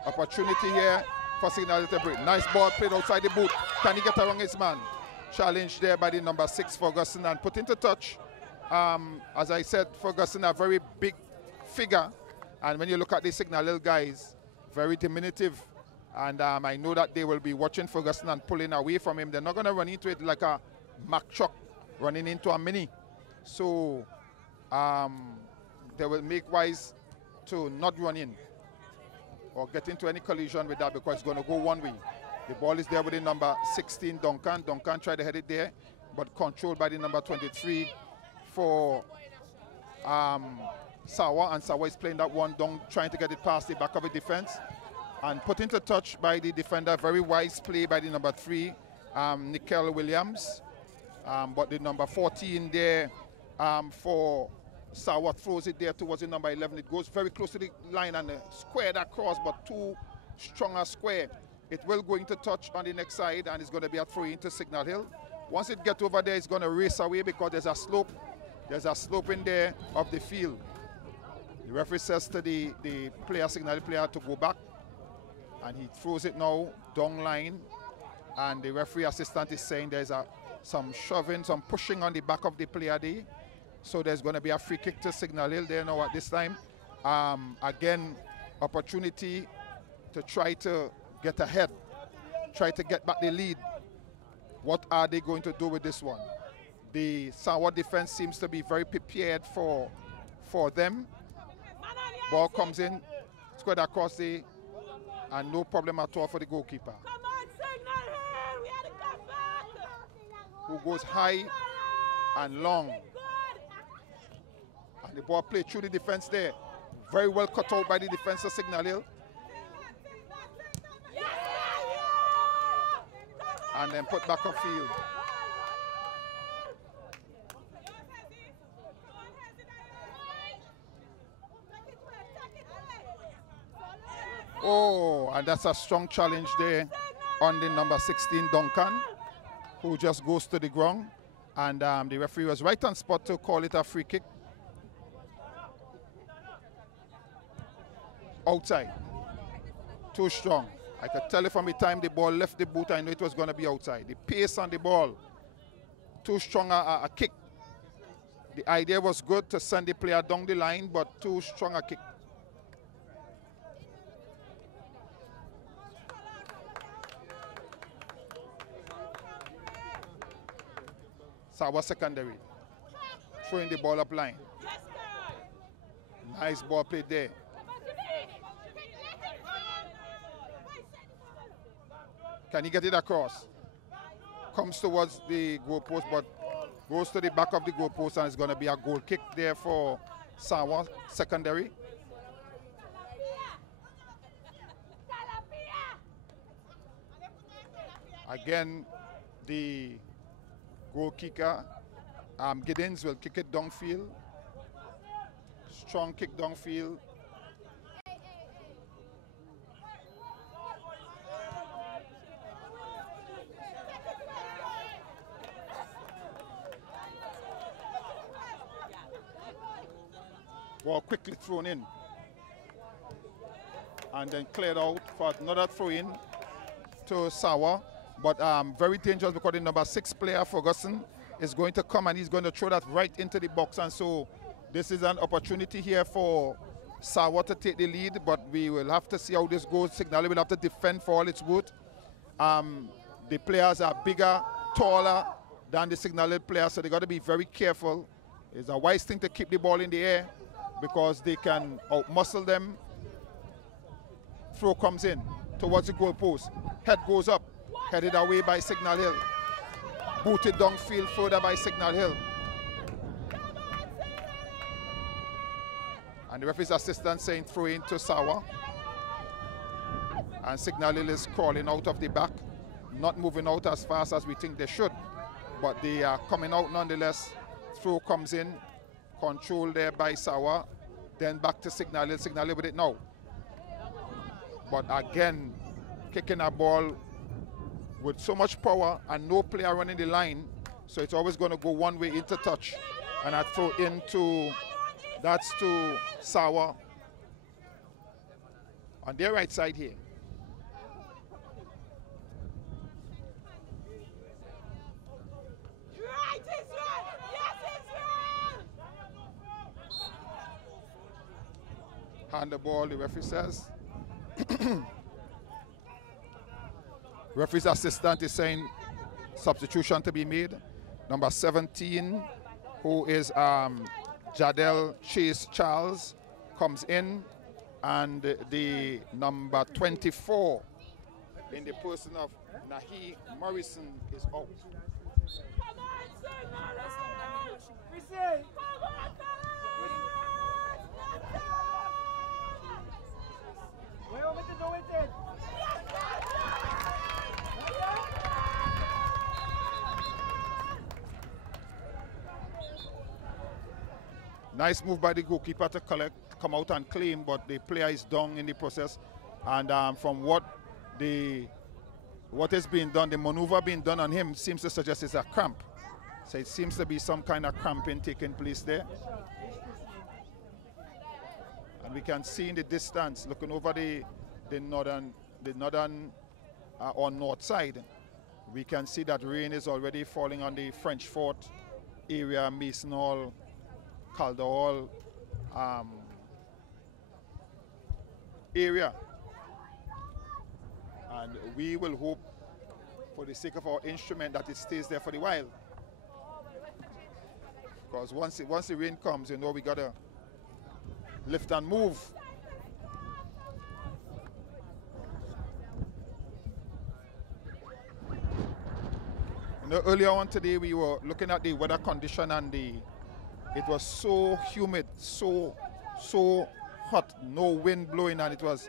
Opportunity here for Signal Hill to break. Nice ball played outside the boot. Can he get around his man? Challenge there by the number 6, Ferguson, and put into touch. As I said, Ferguson, a very big figure. And when you look at the Signal Hill guys, very diminutive. And I know that they will be watching Ferguson and pulling away from him. They're not going to run into it like a Mack truck running into a mini. So they will make wise to not run in or get into any collision with that, because it's going to go one way. The ball is there with the number 16, Duncan. Duncan tried to head it there, but controlled by the number 23 for Sawa, and Sawa is playing that one down, trying to get it past the back of the defense, and put into touch by the defender. Very wise play by the number 3, Nickel Williams, but the number 14 there for Sawa throws it there towards the number 11. It goes very close to the line and squared across, but too strong a square. It will go into touch on the next side, and it's going to be a throw into Signal Hill. Once it gets over there, it's going to race away because there's a slope. There's a slope in there of the field. The referee says to the player, Signal Hill player, to go back, and he throws it now down line, and the referee assistant is saying there's some shoving, some pushing on the back of the player there. So there's going to be a free kick to Signal Hill there now at this time. Again, opportunity to try to get ahead, try to get back the lead. What are they going to do with this one? The Sawa defense seems to be very prepared for them. Ball comes in, squared across the, and no problem at all for the goalkeeper. Come on, Signal Hill, we had to come back. Who goes high and long. And the ball played through the defense there. Very well cut out by the defense of Signal Hill. And then put back upfield. Oh, and that's a strong challenge there on the number 16, Duncan, who just goes to the ground. And the referee was right on spot to call it a free kick. Outside. Too strong. I could tell it from the time the ball left the boot, I knew it was going to be outside. The pace on the ball, too strong a kick. The idea was good to send the player down the line, but too strong a kick. Sawa secondary. throwing the ball up line. Nice ball played there. Can he get it across? Comes towards the goalpost, but goes to the back of the goalpost, and it's going to be a goal kick there for Sawa secondary. Again, the goal kicker, Giddens, will kick it downfield. Strong kick downfield. Ball quickly thrown in. And then cleared out for another throw in to Sawa. But very dangerous because the number 6 player, Ferguson, is going to come and he's going to throw that right into the box. And so this is an opportunity here for Sawa to take the lead, but we will have to see how this goes. Signal will have to defend for all it's worth. The players are bigger, taller than the Signal players, so they got to be very careful. It's a wise thing to keep the ball in the air because they can outmuscle them. Throw comes in towards the goalpost. Head goes up. Headed away by Signal Hill. Booted downfield further by Signal Hill. And the referee's assistant saying throw in to Sawa. And Signal Hill is crawling out of the back. Not moving out as fast as we think they should. But they are coming out nonetheless. Throw comes in. Control there by Sawa. Then back to Signal Hill. Signal Hill with it now. But again, kicking a ball with so much power and no player running the line, so it's always going to go one way into touch. And I throw into, that's to Sawa on their right side here. Hand the ball, the referee says. Referee's assistant is saying substitution to be made. Number 17, who is Jadel Chase Charles, comes in, and the number 24 in the person of Nahi Morrison is out. Nice move by the goalkeeper to come out and claim, but the player is down in the process. And from what is being done, the maneuver being done on him seems to suggest it's a cramp. So it seems to be some kind of cramping taking place there. And we can see in the distance, looking over the northern or north side, we can see that rain is already falling on the French Fort area, Mason Hall, Calder Hall area. And we will hope, for the sake of our instrument, that it stays there for a while. Because once the rain comes, you know, we got to lift and move. You know, earlier on today, we were looking at the weather condition, and it was so humid, so hot, no wind blowing, and it was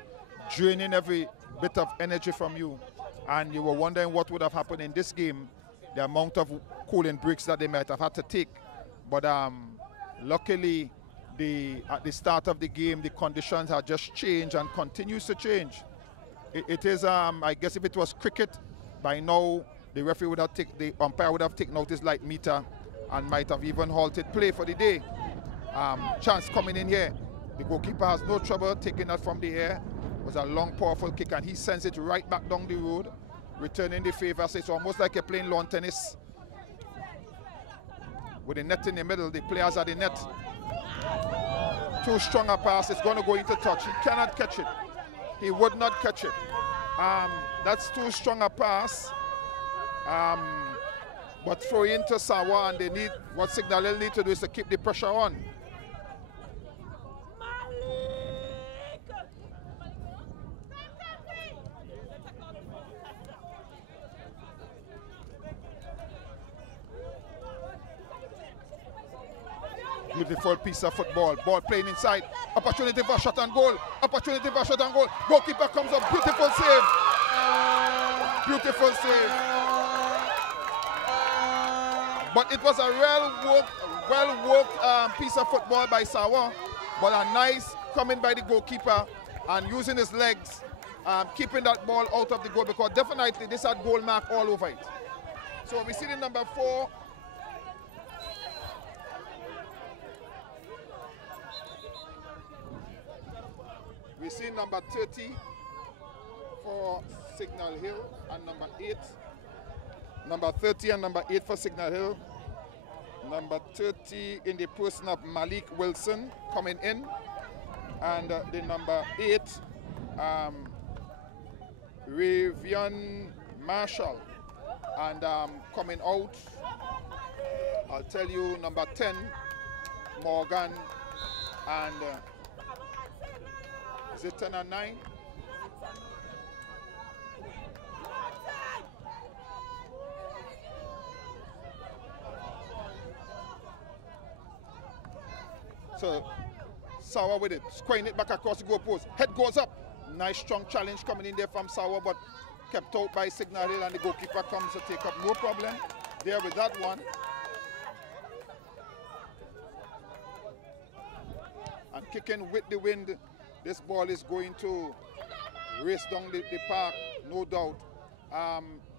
draining every bit of energy from you. And you were wondering what would have happened in this game, the amount of cooling breaks that they might have had to take. But luckily, at the start of the game, the conditions had just changed and continues to change. It is, I guess if it was cricket, by now the umpire would have taken out his light meter and might have even halted play for the day. Chance coming in here. The goalkeeper has no trouble taking that from the air. It was a long, powerful kick, and he sends it right back down the road, returning the favor. So it's almost like you're playing lawn tennis. With the net in the middle, the players at the net. Too strong a pass, it's going to go into touch. He cannot catch it. He would not catch it. That's too strong a pass. But throw into Sawa, and they need, what Signal Hill need to do is to keep the pressure on. Beautiful piece of football. Ball playing inside. Opportunity for shot and goal. Opportunity for shot and goal. Goalkeeper comes up. Beautiful save. Beautiful save. But it was a well-worked piece of football by Sawa. But a nice coming by the goalkeeper and using his legs, keeping that ball out of the goal, because definitely this had goal mark all over it. So we see the number 4. We see number 30 for Signal Hill and number 8. Number 30 and number 8 for Signal Hill. Number 30 in the person of Malik Wilson coming in. And the number 8, Ravian Marshall. And coming out, I'll tell you, number 10, Morgan. And is it 10 and 9? So Sawa with it, squaring it back across the goal post. Head goes up. Nice strong challenge coming in there from Sawa, but kept out by Signal Hill, and the goalkeeper comes to take up. No problem there with that one. And kicking with the wind, this ball is going to race down the park, no doubt.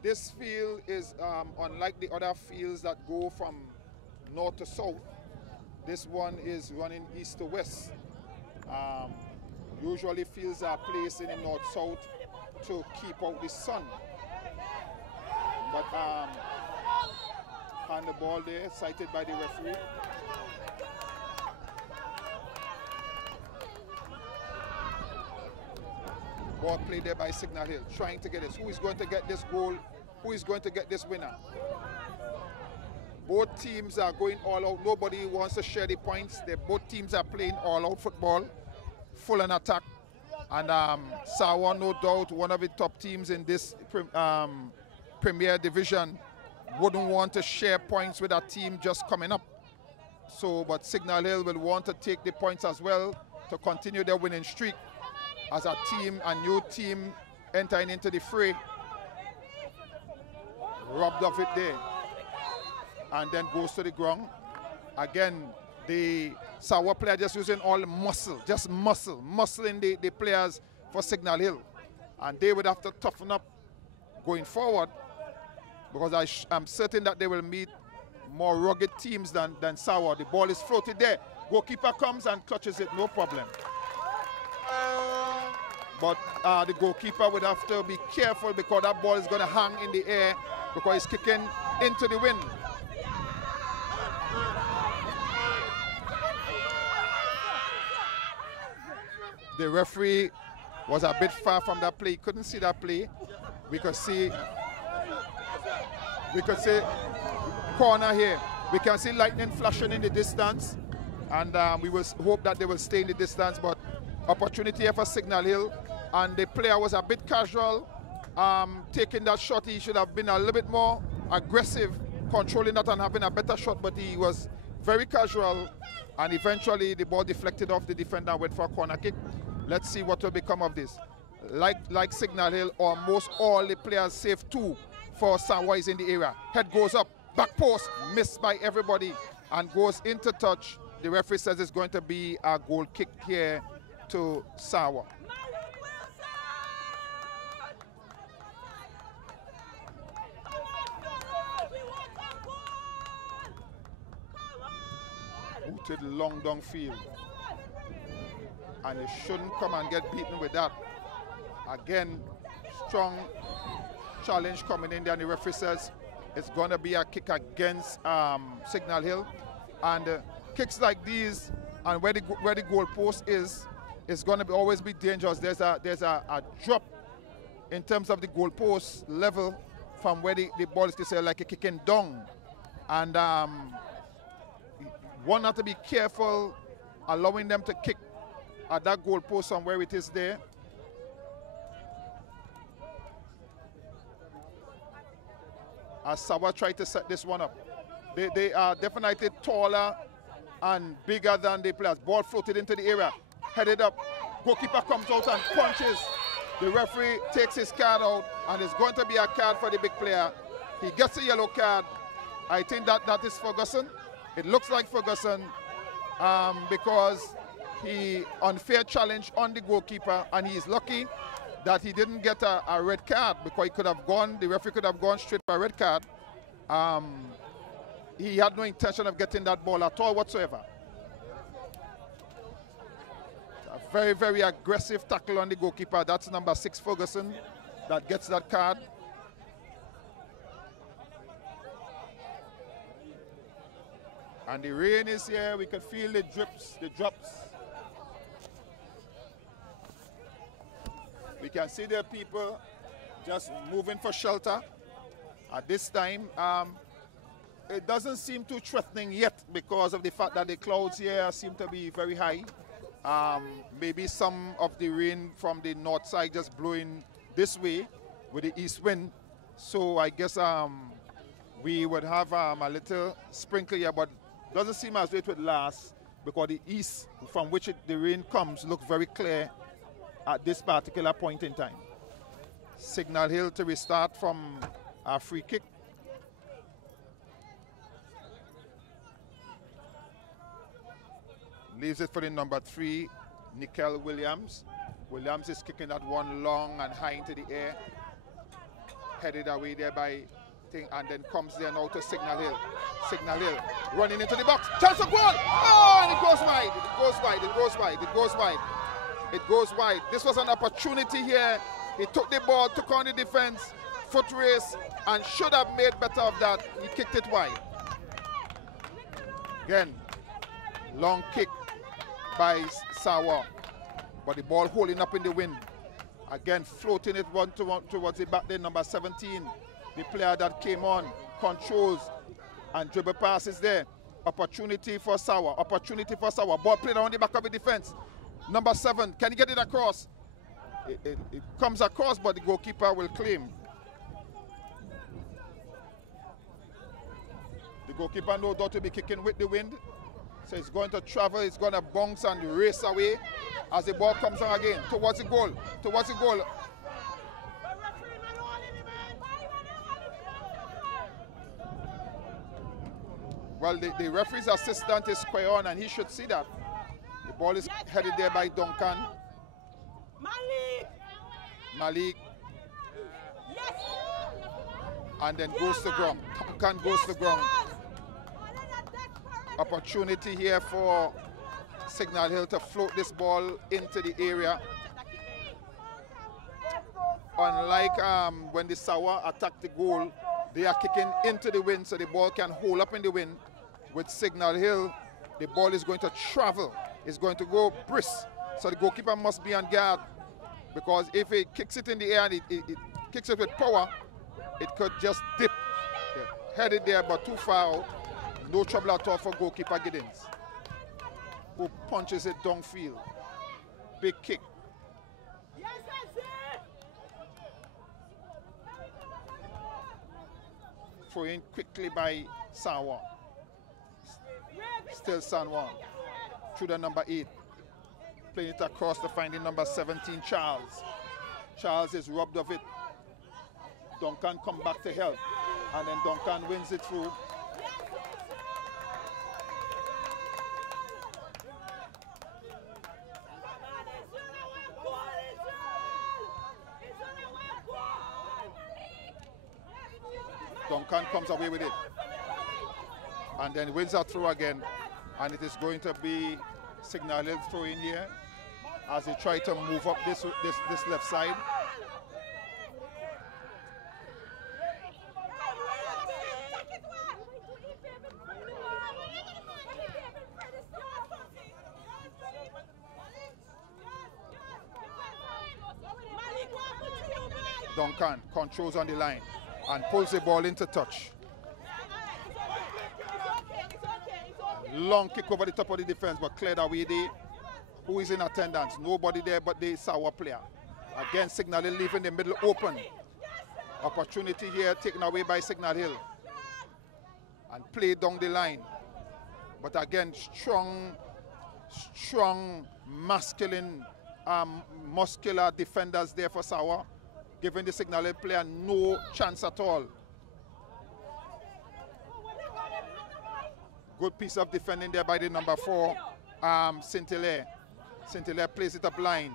This field is unlike the other fields that go from north to south. This one is running east to west. Usually fields are placed in the north-south to keep out the sun. But hand the ball there, cited by the referee. Ball played there by Signal Hill, trying to get this. Who is going to get this goal? Who is going to get this winner? Both teams are going all out. Nobody wants to share the points. Both teams are playing all out football, full in attack. And Sawa, no doubt, one of the top teams in this Premier Division, wouldn't want to share points with a team just coming up. So, but Signal Hill will want to take the points as well to continue their winning streak as a team, a new team entering into the fray. Robbed of it there. And then goes to the ground. Again, the Sawa player just using all the muscle, just muscling the players for Signal Hill. And they would have to toughen up going forward, because I'm certain that they will meet more rugged teams than Sawa. The ball is floated there. Goalkeeper comes and clutches it, no problem. But the goalkeeper would have to be careful, because that ball is going to hang in the air because it's kicking into the wind. The referee was a bit far from that play. He couldn't see that play. We could see corner here. We can see lightning flashing in the distance, and we will hope that they will stay in the distance. But opportunity here for Signal Hill, and the player was a bit casual, taking that shot. He should have been a little bit more aggressive, controlling that and having a better shot, but he was very casual, and eventually the ball deflected off the defender and went for a corner kick. Let's see what will become of this. Like Signal Hill, almost all the players save 2 for Sawa is in the area. Head goes up, back post, missed by everybody, and goes into touch. The referee says it's going to be a goal kick here to Sawa. Booted long down field. And it shouldn't come and get beaten with that. Again, strong challenge coming in there, and the referee says it's going to be a kick against Signal Hill. And kicks like these, and where the goal post is going to always be dangerous. There's a drop in terms of the goal post level from where the ball is like a kicking down. And one have to be careful allowing them to kick at that goal post from where it is there. As Sawa tried to set this one up. They are definitely taller and bigger than the players. Ball floated into the area, headed up. Goalkeeper comes out and punches. The referee takes his card out, and it's going to be a card for the big player. He gets a yellow card. I think that is Ferguson. It looks like Ferguson because he unfair challenge on the goalkeeper, and he's lucky that he didn't get a red card, because he could have gone, the referee could have gone straight for a red card. He had no intention of getting that ball at all whatsoever. A very, very aggressive tackle on the goalkeeper. That's number 6, Ferguson, that gets that card. And the rain is here. We can feel the drips, the drops. We can see the people just moving for shelter. At this time, it doesn't seem too threatening yet because of the fact that the clouds here seem to be very high. Maybe some of the rain from the north side just blowing this way with the east wind. So I guess we would have a little sprinkle here, but doesn't seem as though it would last, because the east from which the rain comes looks very clear at this particular point in time. Signal Hill to restart from a free kick. Leaves it for the number 3, Nickel Williams. Williams is kicking that one long and high into the air. Headed away there by thing, and then comes there now to Signal Hill. Signal Hill running into the box. Chance of goal! Oh, and it goes wide. It goes wide. It goes wide. It goes wide. It goes wide. This was an opportunity here. He took the ball, took on the defense, foot race, and should have made better of that. He kicked it wide. Again, long kick by Sawa, but the ball holding up in the wind. Again, floating it one towards the back there, number 17. The player that came on, controls and dribble passes there. Opportunity for Sawa. Opportunity for Sawa. Ball played on the back of the defense. Number 7, can he get it across? It comes across, but the goalkeeper will claim. The goalkeeper knows how to be kicking with the wind. So it's going to travel, it's going to bounce and race away as the ball comes on again towards the goal. Towards the goal. Well, the referee's assistant is square on, and he should see that. The ball is headed there by Duncan. Malik. And then goes to ground. Duncan goes to ground. Opportunity here for Signal Hill to float this ball into the area. Unlike when the Sawa attacked the goal, they are kicking into the wind, so the ball can hold up in the wind. With Signal Hill, the ball is going to travel. It's going to go brisk. So the goalkeeper must be on guard, because if he kicks it in the air and it kicks it with power, it could just dip. Headed there, but too far out. No trouble at all for goalkeeper Giddens, who punches it downfield. Big kick. Throw in quickly by Sawa. Still San Juan. Through the number 8. Playing it across to find the number 17, Charles. Charles is robbed of it. Duncan come back to help. And then Duncan wins it through. Duncan comes away with it, and then wins that throw again, and it is going to be Signal Hill throw in here as they try to move up this left side. Duncan controls on the line. and pulls the ball into touch. Long kick over the top of the defense, but cleared away the who is in attendance. Nobody there but the Sawa player. Again, Signal Hill leaving the middle open. Opportunity here taken away by Signal Hill. And play down the line. But again, strong, masculine, muscular defenders there for Sawa, giving the Signal Hill player no chance at all. Good piece of defending there by the number 4, Saint-Hilaire. Saint-Hilaire plays it up line.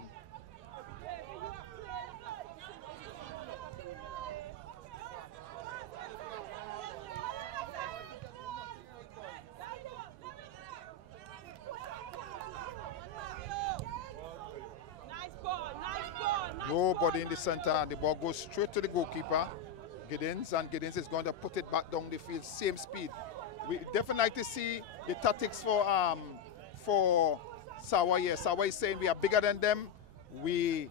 Nobody in the center, and the ball goes straight to the goalkeeper, Giddens, and Giddens is going to put it back down the field, same speed. We definitely like to see the tactics for Sawa here. Sawa is saying we are bigger than them, we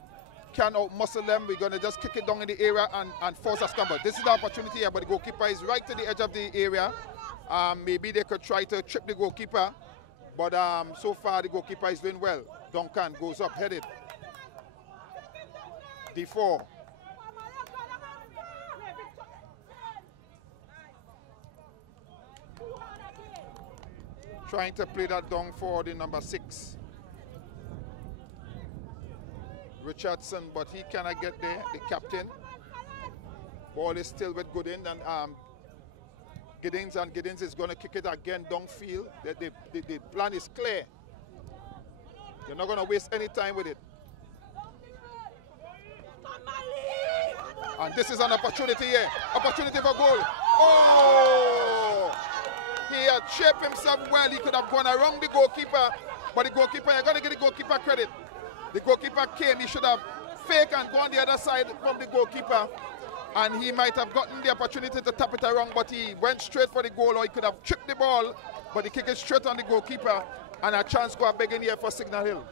can't out-muscle them, we're going to just kick it down in the area and force a scramble. This is the opportunity here, but the goalkeeper is right to the edge of the area. Maybe they could try to trip the goalkeeper, but so far the goalkeeper is doing well. Duncan goes up, headed. D4. Trying to play that down for the number 6. Richardson, but he cannot get there, the captain. Ball is still with Goodin, and Giddens is going to kick it again downfield. The plan is clear. You're not going to waste any time with it. And this is an opportunity here. Opportunity for goal. Oh! He had shaped himself well. He could have gone around the goalkeeper. But the goalkeeper, you're going to give the goalkeeper credit. The goalkeeper came. He should have faked and gone the other side from the goalkeeper. And he might have gotten the opportunity to tap it around, but he went straight for the goal, or he could have tripped the ball, but he kicked it straight on the goalkeeper. And a chance go back in here for Signal Hill.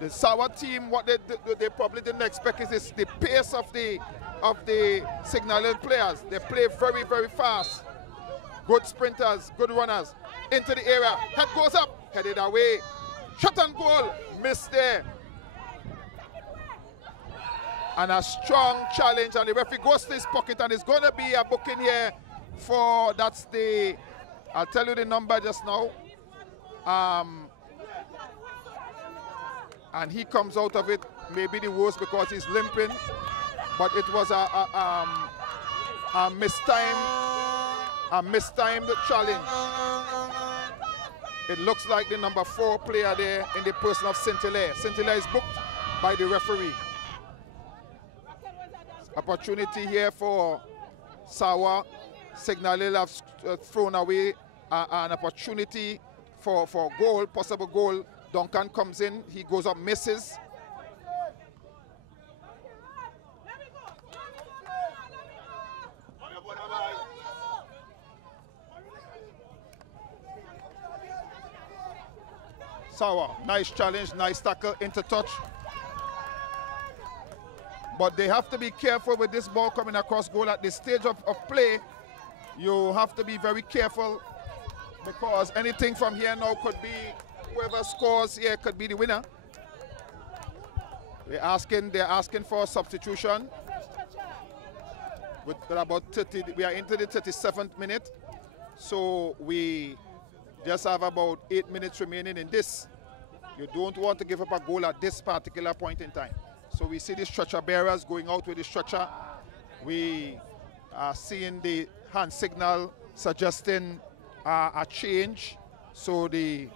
The Sawa team, what they probably didn't expect is the pace of the Signal Hill players. They play very, very fast. Good sprinters, good runners. Into the area, head goes up, headed away. Shot on goal, missed there. And a strong challenge, and the referee goes to his pocket, and it's going to be a booking here for, that's the, I'll tell you the number just now. And he comes out of it, maybe the worst because he's limping, but it was a mistimed challenge. It looks like the number 4 player there in the person of Saint-Hilaire. Saint-Hilaire is booked by the referee. Opportunity here for Sawa. Signal Hill have thrown away an opportunity for goal, possible goal. Duncan comes in, he goes up, misses. Sawa, nice challenge, nice tackle, into touch. But they have to be careful with this ball coming across goal at this stage of play. You have to be very careful, because anything from here now could be, whoever scores here could be the winner. They're asking for a substitution. With about 30, we are into the 37th minute. So we just have about 8 minutes remaining in this. You don't want to give up a goal at this particular point in time. So we see the stretcher bearers going out with the stretcher. We are seeing the hand signal suggesting a change. So the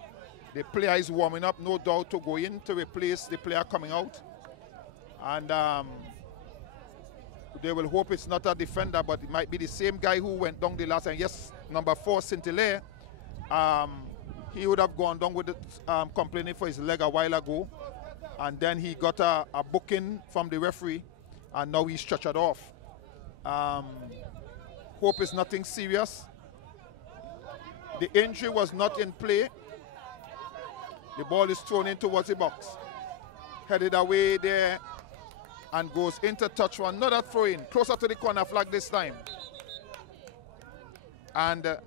player is warming up, no doubt, to go in to replace the player coming out. And they will hope it's not a defender, but it might be the same guy who went down the last time. Yes, number 4, Saint-Hilaire. He would have gone down with it, complaining for his leg a while ago. And then he got a booking from the referee, and now he's stretchered off. Hope it's nothing serious. The injury was not in play. The ball is thrown in towards the box. Headed away there and goes into touch for another throw in, closer to the corner flag this time. And the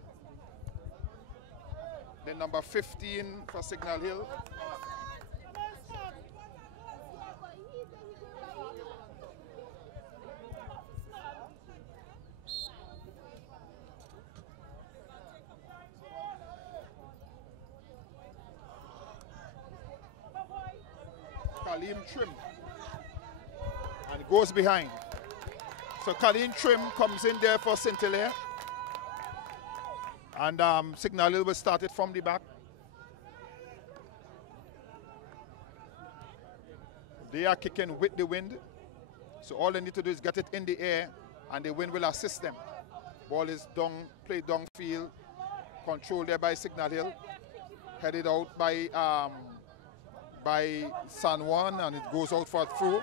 number 15 for Signal Hill. Trim, and goes behind. So Colleen Trim comes in there for St. Hilaire, and Signal Hill will start it from the back. They are kicking with the wind, so all they need to do is get it in the air, and the wind will assist them. Ball is down, played downfield, controlled there by Signal Hill, headed out by San Juan, and it goes out for a throw.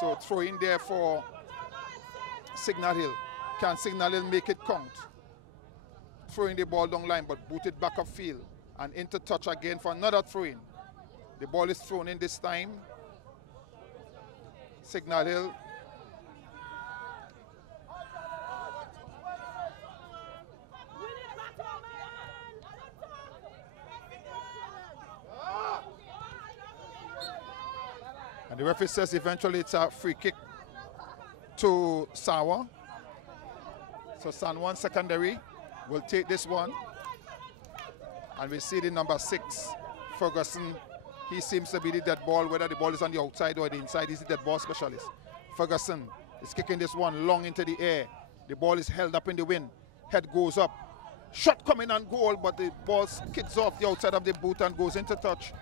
So throw in there for Signal Hill. Can Signal Hill make it count? Throwing the ball down line, but boot it back upfield and into touch again for another throw in. The ball is thrown in this time. Signal Hill. And the referee says eventually it's a free kick to Sawa. So San Juan Secondary will take this one. And we see the number 6, Ferguson. He seems to be the dead ball, whether the ball is on the outside or the inside. He's the dead ball specialist. Ferguson is kicking this one long into the air. The ball is held up in the wind. Head goes up. Shot coming on goal, but the ball skids off the outside of the boot and goes into touch.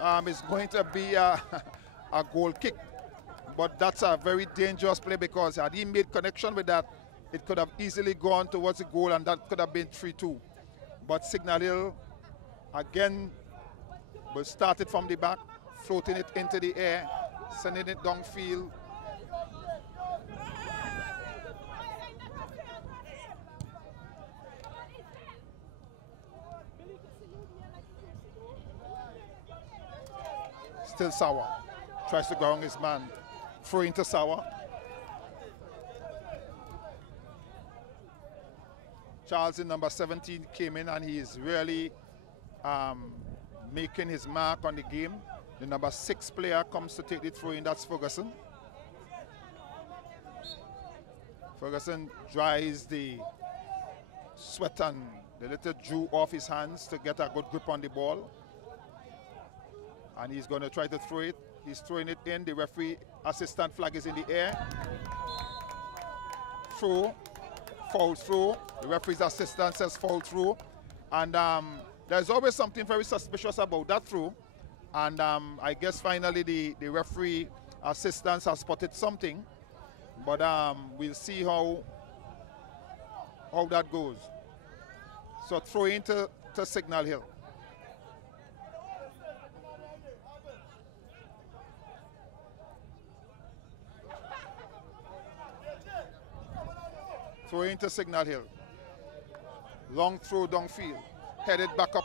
It's going to be a goal kick. But that's a very dangerous play, because had he made connection with that, it could have easily gone towards the goal, and that could have been 3-2. But Signal Hill, again, will start it from the back, floating it into the air, sending it downfield. Still Sawa. Tries to go on his man. Throw into Sawa. Charles in number 17 came in, and he is really making his mark on the game. The number 6 player comes to take the throw in. That's Ferguson. Ferguson dries the sweat and the little dew off his hands to get a good grip on the ball. And he's going to try to throw it. He's throwing it in. The referee assistant flag is in the air. Throw. Foul throw. The referee's assistant says foul throw. And there's always something very suspicious about that throw. And I guess finally the referee assistants have spotted something. But we'll see how that goes. So throw into Signal Hill. Throw into Signal Hill. Long throw downfield. Headed back up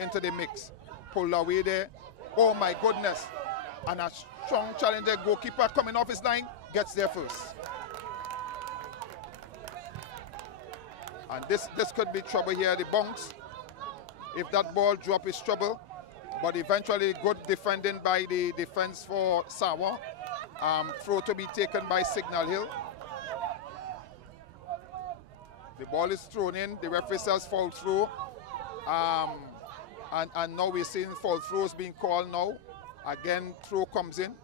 into the mix. Pulled away there. Oh my goodness. And a strong challenger goalkeeper coming off his line gets there first. And this could be trouble here. The bounce. If that ball drop is trouble. But eventually good defending by the defense for Sawa. Throw to be taken by Signal Hill. The ball is thrown in. The referee says foul throw. And now we're seeing foul throws being called now. Again, throw comes in.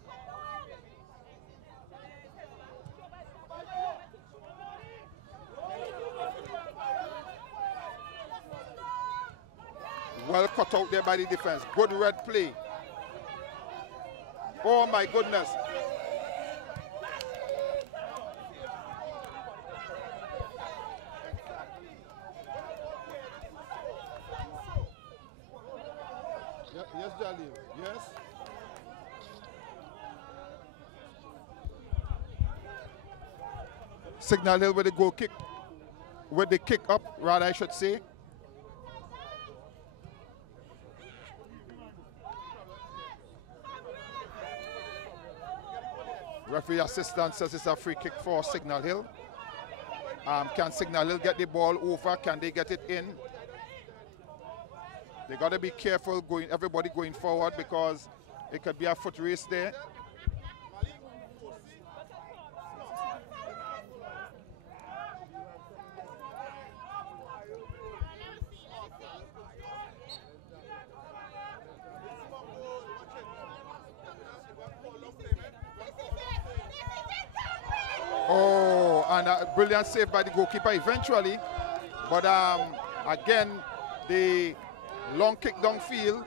Well cut out there by the defense. Good red play. Oh my goodness. Yes, Jalil. Yes. Signal Hill with the goal kick. With the kick up, rather I should say. Referee assistant says it's a free kick for Signal Hill. Can Signal Hill get the ball over? Can they get it in? They got to be careful everybody going forward, because it could be a foot race there. Oh, and a brilliant save by the goalkeeper eventually. But again, the long kick downfield.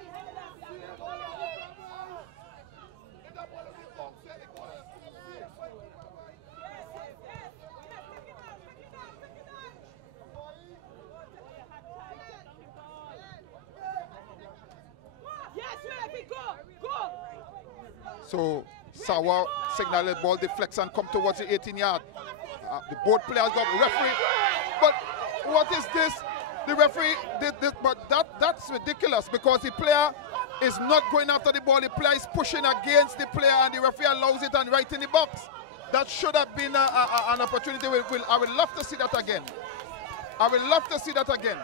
So Sawa signal ball deflects and come towards the 18-yard. The both players got referee. But what is this? The referee did this, but that's ridiculous, because the player is not going after the ball. The player is pushing against the player, and the referee allows it and right in the box. That should have been an opportunity. I would love to see that again. I would love to see that again.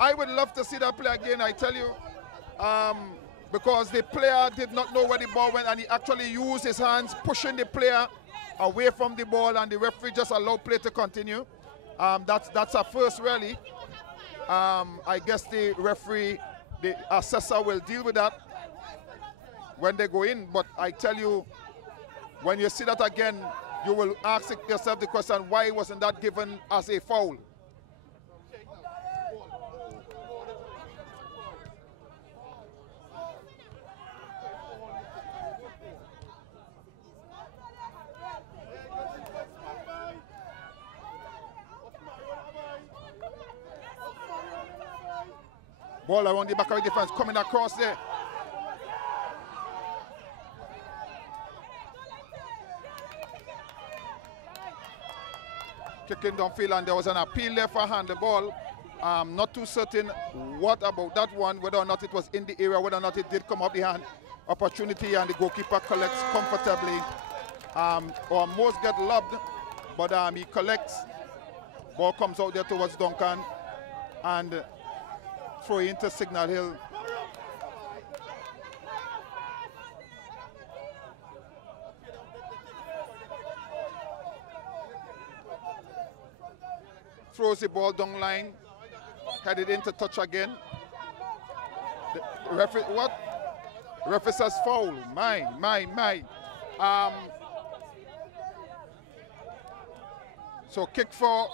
I would love to see that play again, I tell you, because the player did not know where the ball went, and he actually used his hands, pushing the player away from the ball, and the referee just allowed play to continue. That's a first, really. I guess the referee, the assessor, will deal with that when they go in. But I tell you, when you see that again, you will ask yourself the question, why wasn't that given as a foul? Ball around the back of the defense, coming across there. Kicking downfield, and there was an appeal there for handball. Not too certain what about that one, whether or not it was in the area, whether or not it did come up the hand. Opportunity, and the goalkeeper collects comfortably. Almost get lobbed, but he collects. Ball comes out there towards Duncan, and throw into Signal Hill. Throws the ball down line, headed into touch again. The referee, what? The referee says foul. My. So kick for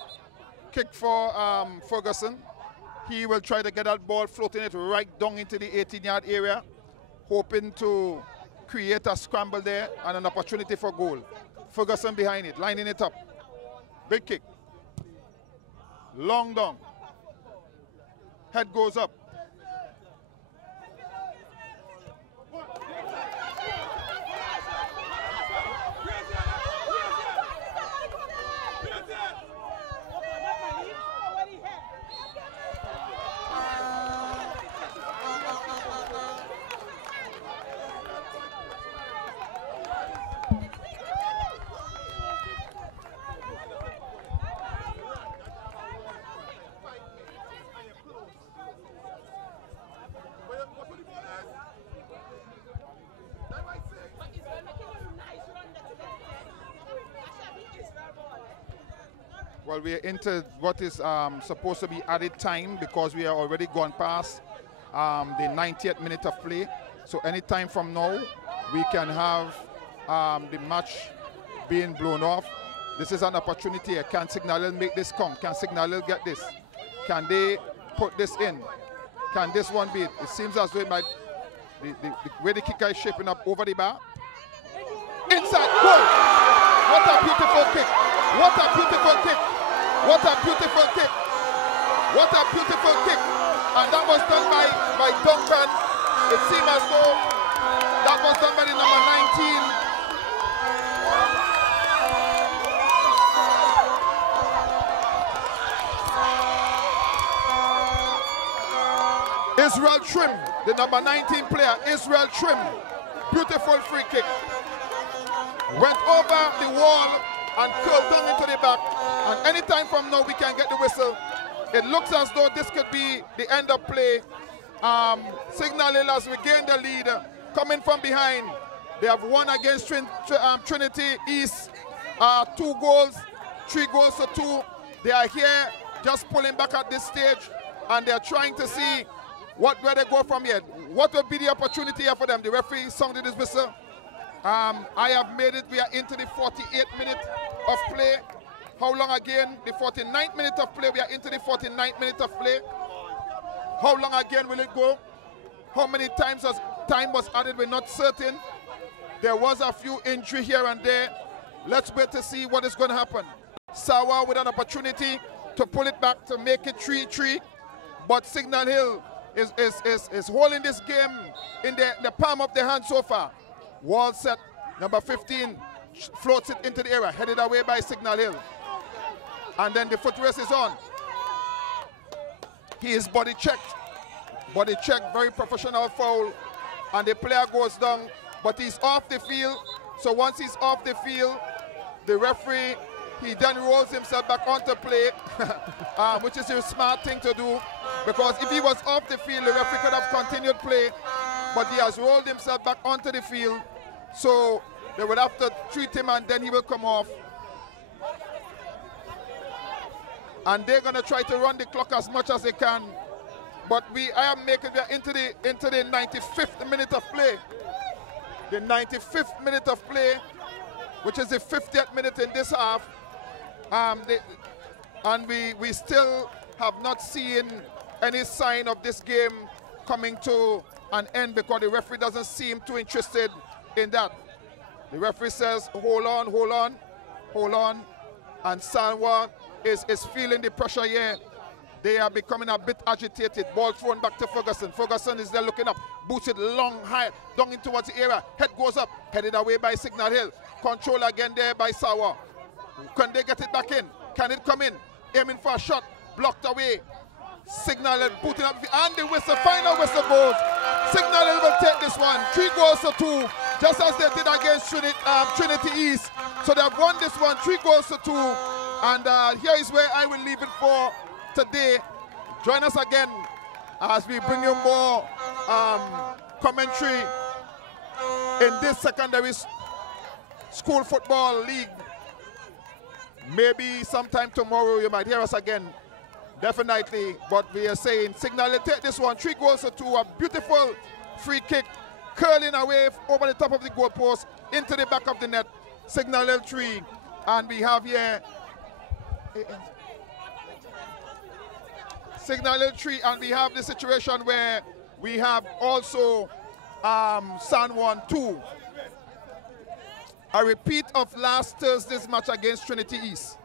Ferguson. He will try to get that ball, floating it right down into the 18-yard area, hoping to create a scramble there and an opportunity for goal. Ferguson behind it, lining it up. Big kick. Long down. Head goes up. Well, we are into what is supposed to be added time, because we are already gone past the 90th minute of play. So any time from now, we can have the match being blown off. This is an opportunity here. Can Signal Hill make this come? Can Signal Hill get this? Can they put this in? Can this one be it? It seems as though it might, the way the kicker is shaping up over the bar. Inside, goal! What a beautiful kick! What a beautiful kick! What a beautiful kick! What a beautiful kick! And that was done by Duncan. It seemed as though that was done by the number 19. Israel Trim, the number 19 player, Israel Trim. Beautiful free kick. Went over the wall and curled down into the back. And anytime from now we can get the whistle. It looks as though this could be the end of play. Signal Hill has regained the lead. Coming from behind. They have won against Trinity East. 2 goals, 3 goals to 2. They are here just pulling back at this stage. And they're trying to see where they go from here. What will be the opportunity here for them? The referee sounded his whistle. I have made it. We are into the 48th minute of play. How long again? The 49th minute of play. We are into the 49th minute of play. How long again will it go? How many times time was added? We're not certain. There was a few injury here and there. Let's wait to see what is going to happen. Sawa with an opportunity to pull it back to make it 3-3. But Signal Hill is holding this game in the palm of their hand so far. Wall set, number 15 floats it into the area, headed away by Signal Hill. And then the foot race is on. He is body checked. Body check, very professional foul. And the player goes down, but he's off the field. So once he's off the field, the referee, he then rolls himself back onto play, which is a smart thing to do. Because if he was off the field, the referee could have continued play. But he has rolled himself back onto the field. So they would have to treat him and then he will come off. And they're going to try to run the clock as much as they can. But I am making it into the 95th minute of play. The 95th minute of play, which is the 50th minute in this half. And we still have not seen any sign of this game coming to an end because the referee doesn't seem too interested in that. The referee says, hold on, hold on, hold on. And Sanwa is feeling the pressure here. They are becoming a bit agitated. Ball thrown back to Ferguson. Ferguson is there looking up. Boots it long, high, down in towards the area. Head goes up, headed away by Signal Hill. Control again there by Sawa. Can they get it back in? Can it come in? Aiming for a shot. Blocked away. Signal Hill putting up, and the whistle, final whistle goes. Signal Hill will take this one. 3 goals to 2, just as they did against Trinity East. So they have won this one, 3 goals to 2. And here is where I will leave it for today. Join us again as we bring you more commentary in this secondary school football league. Maybe sometime tomorrow you might hear us again. Definitely, but we are saying Signal Hill take this one, 3 goals to 2, a beautiful free kick, curling away over the top of the goalpost into the back of the net. Signal Hill 3, and we have here Signal Hill 3, and we have the situation where we have also San Juan 2. A repeat of last Thursday's match against Trinity East.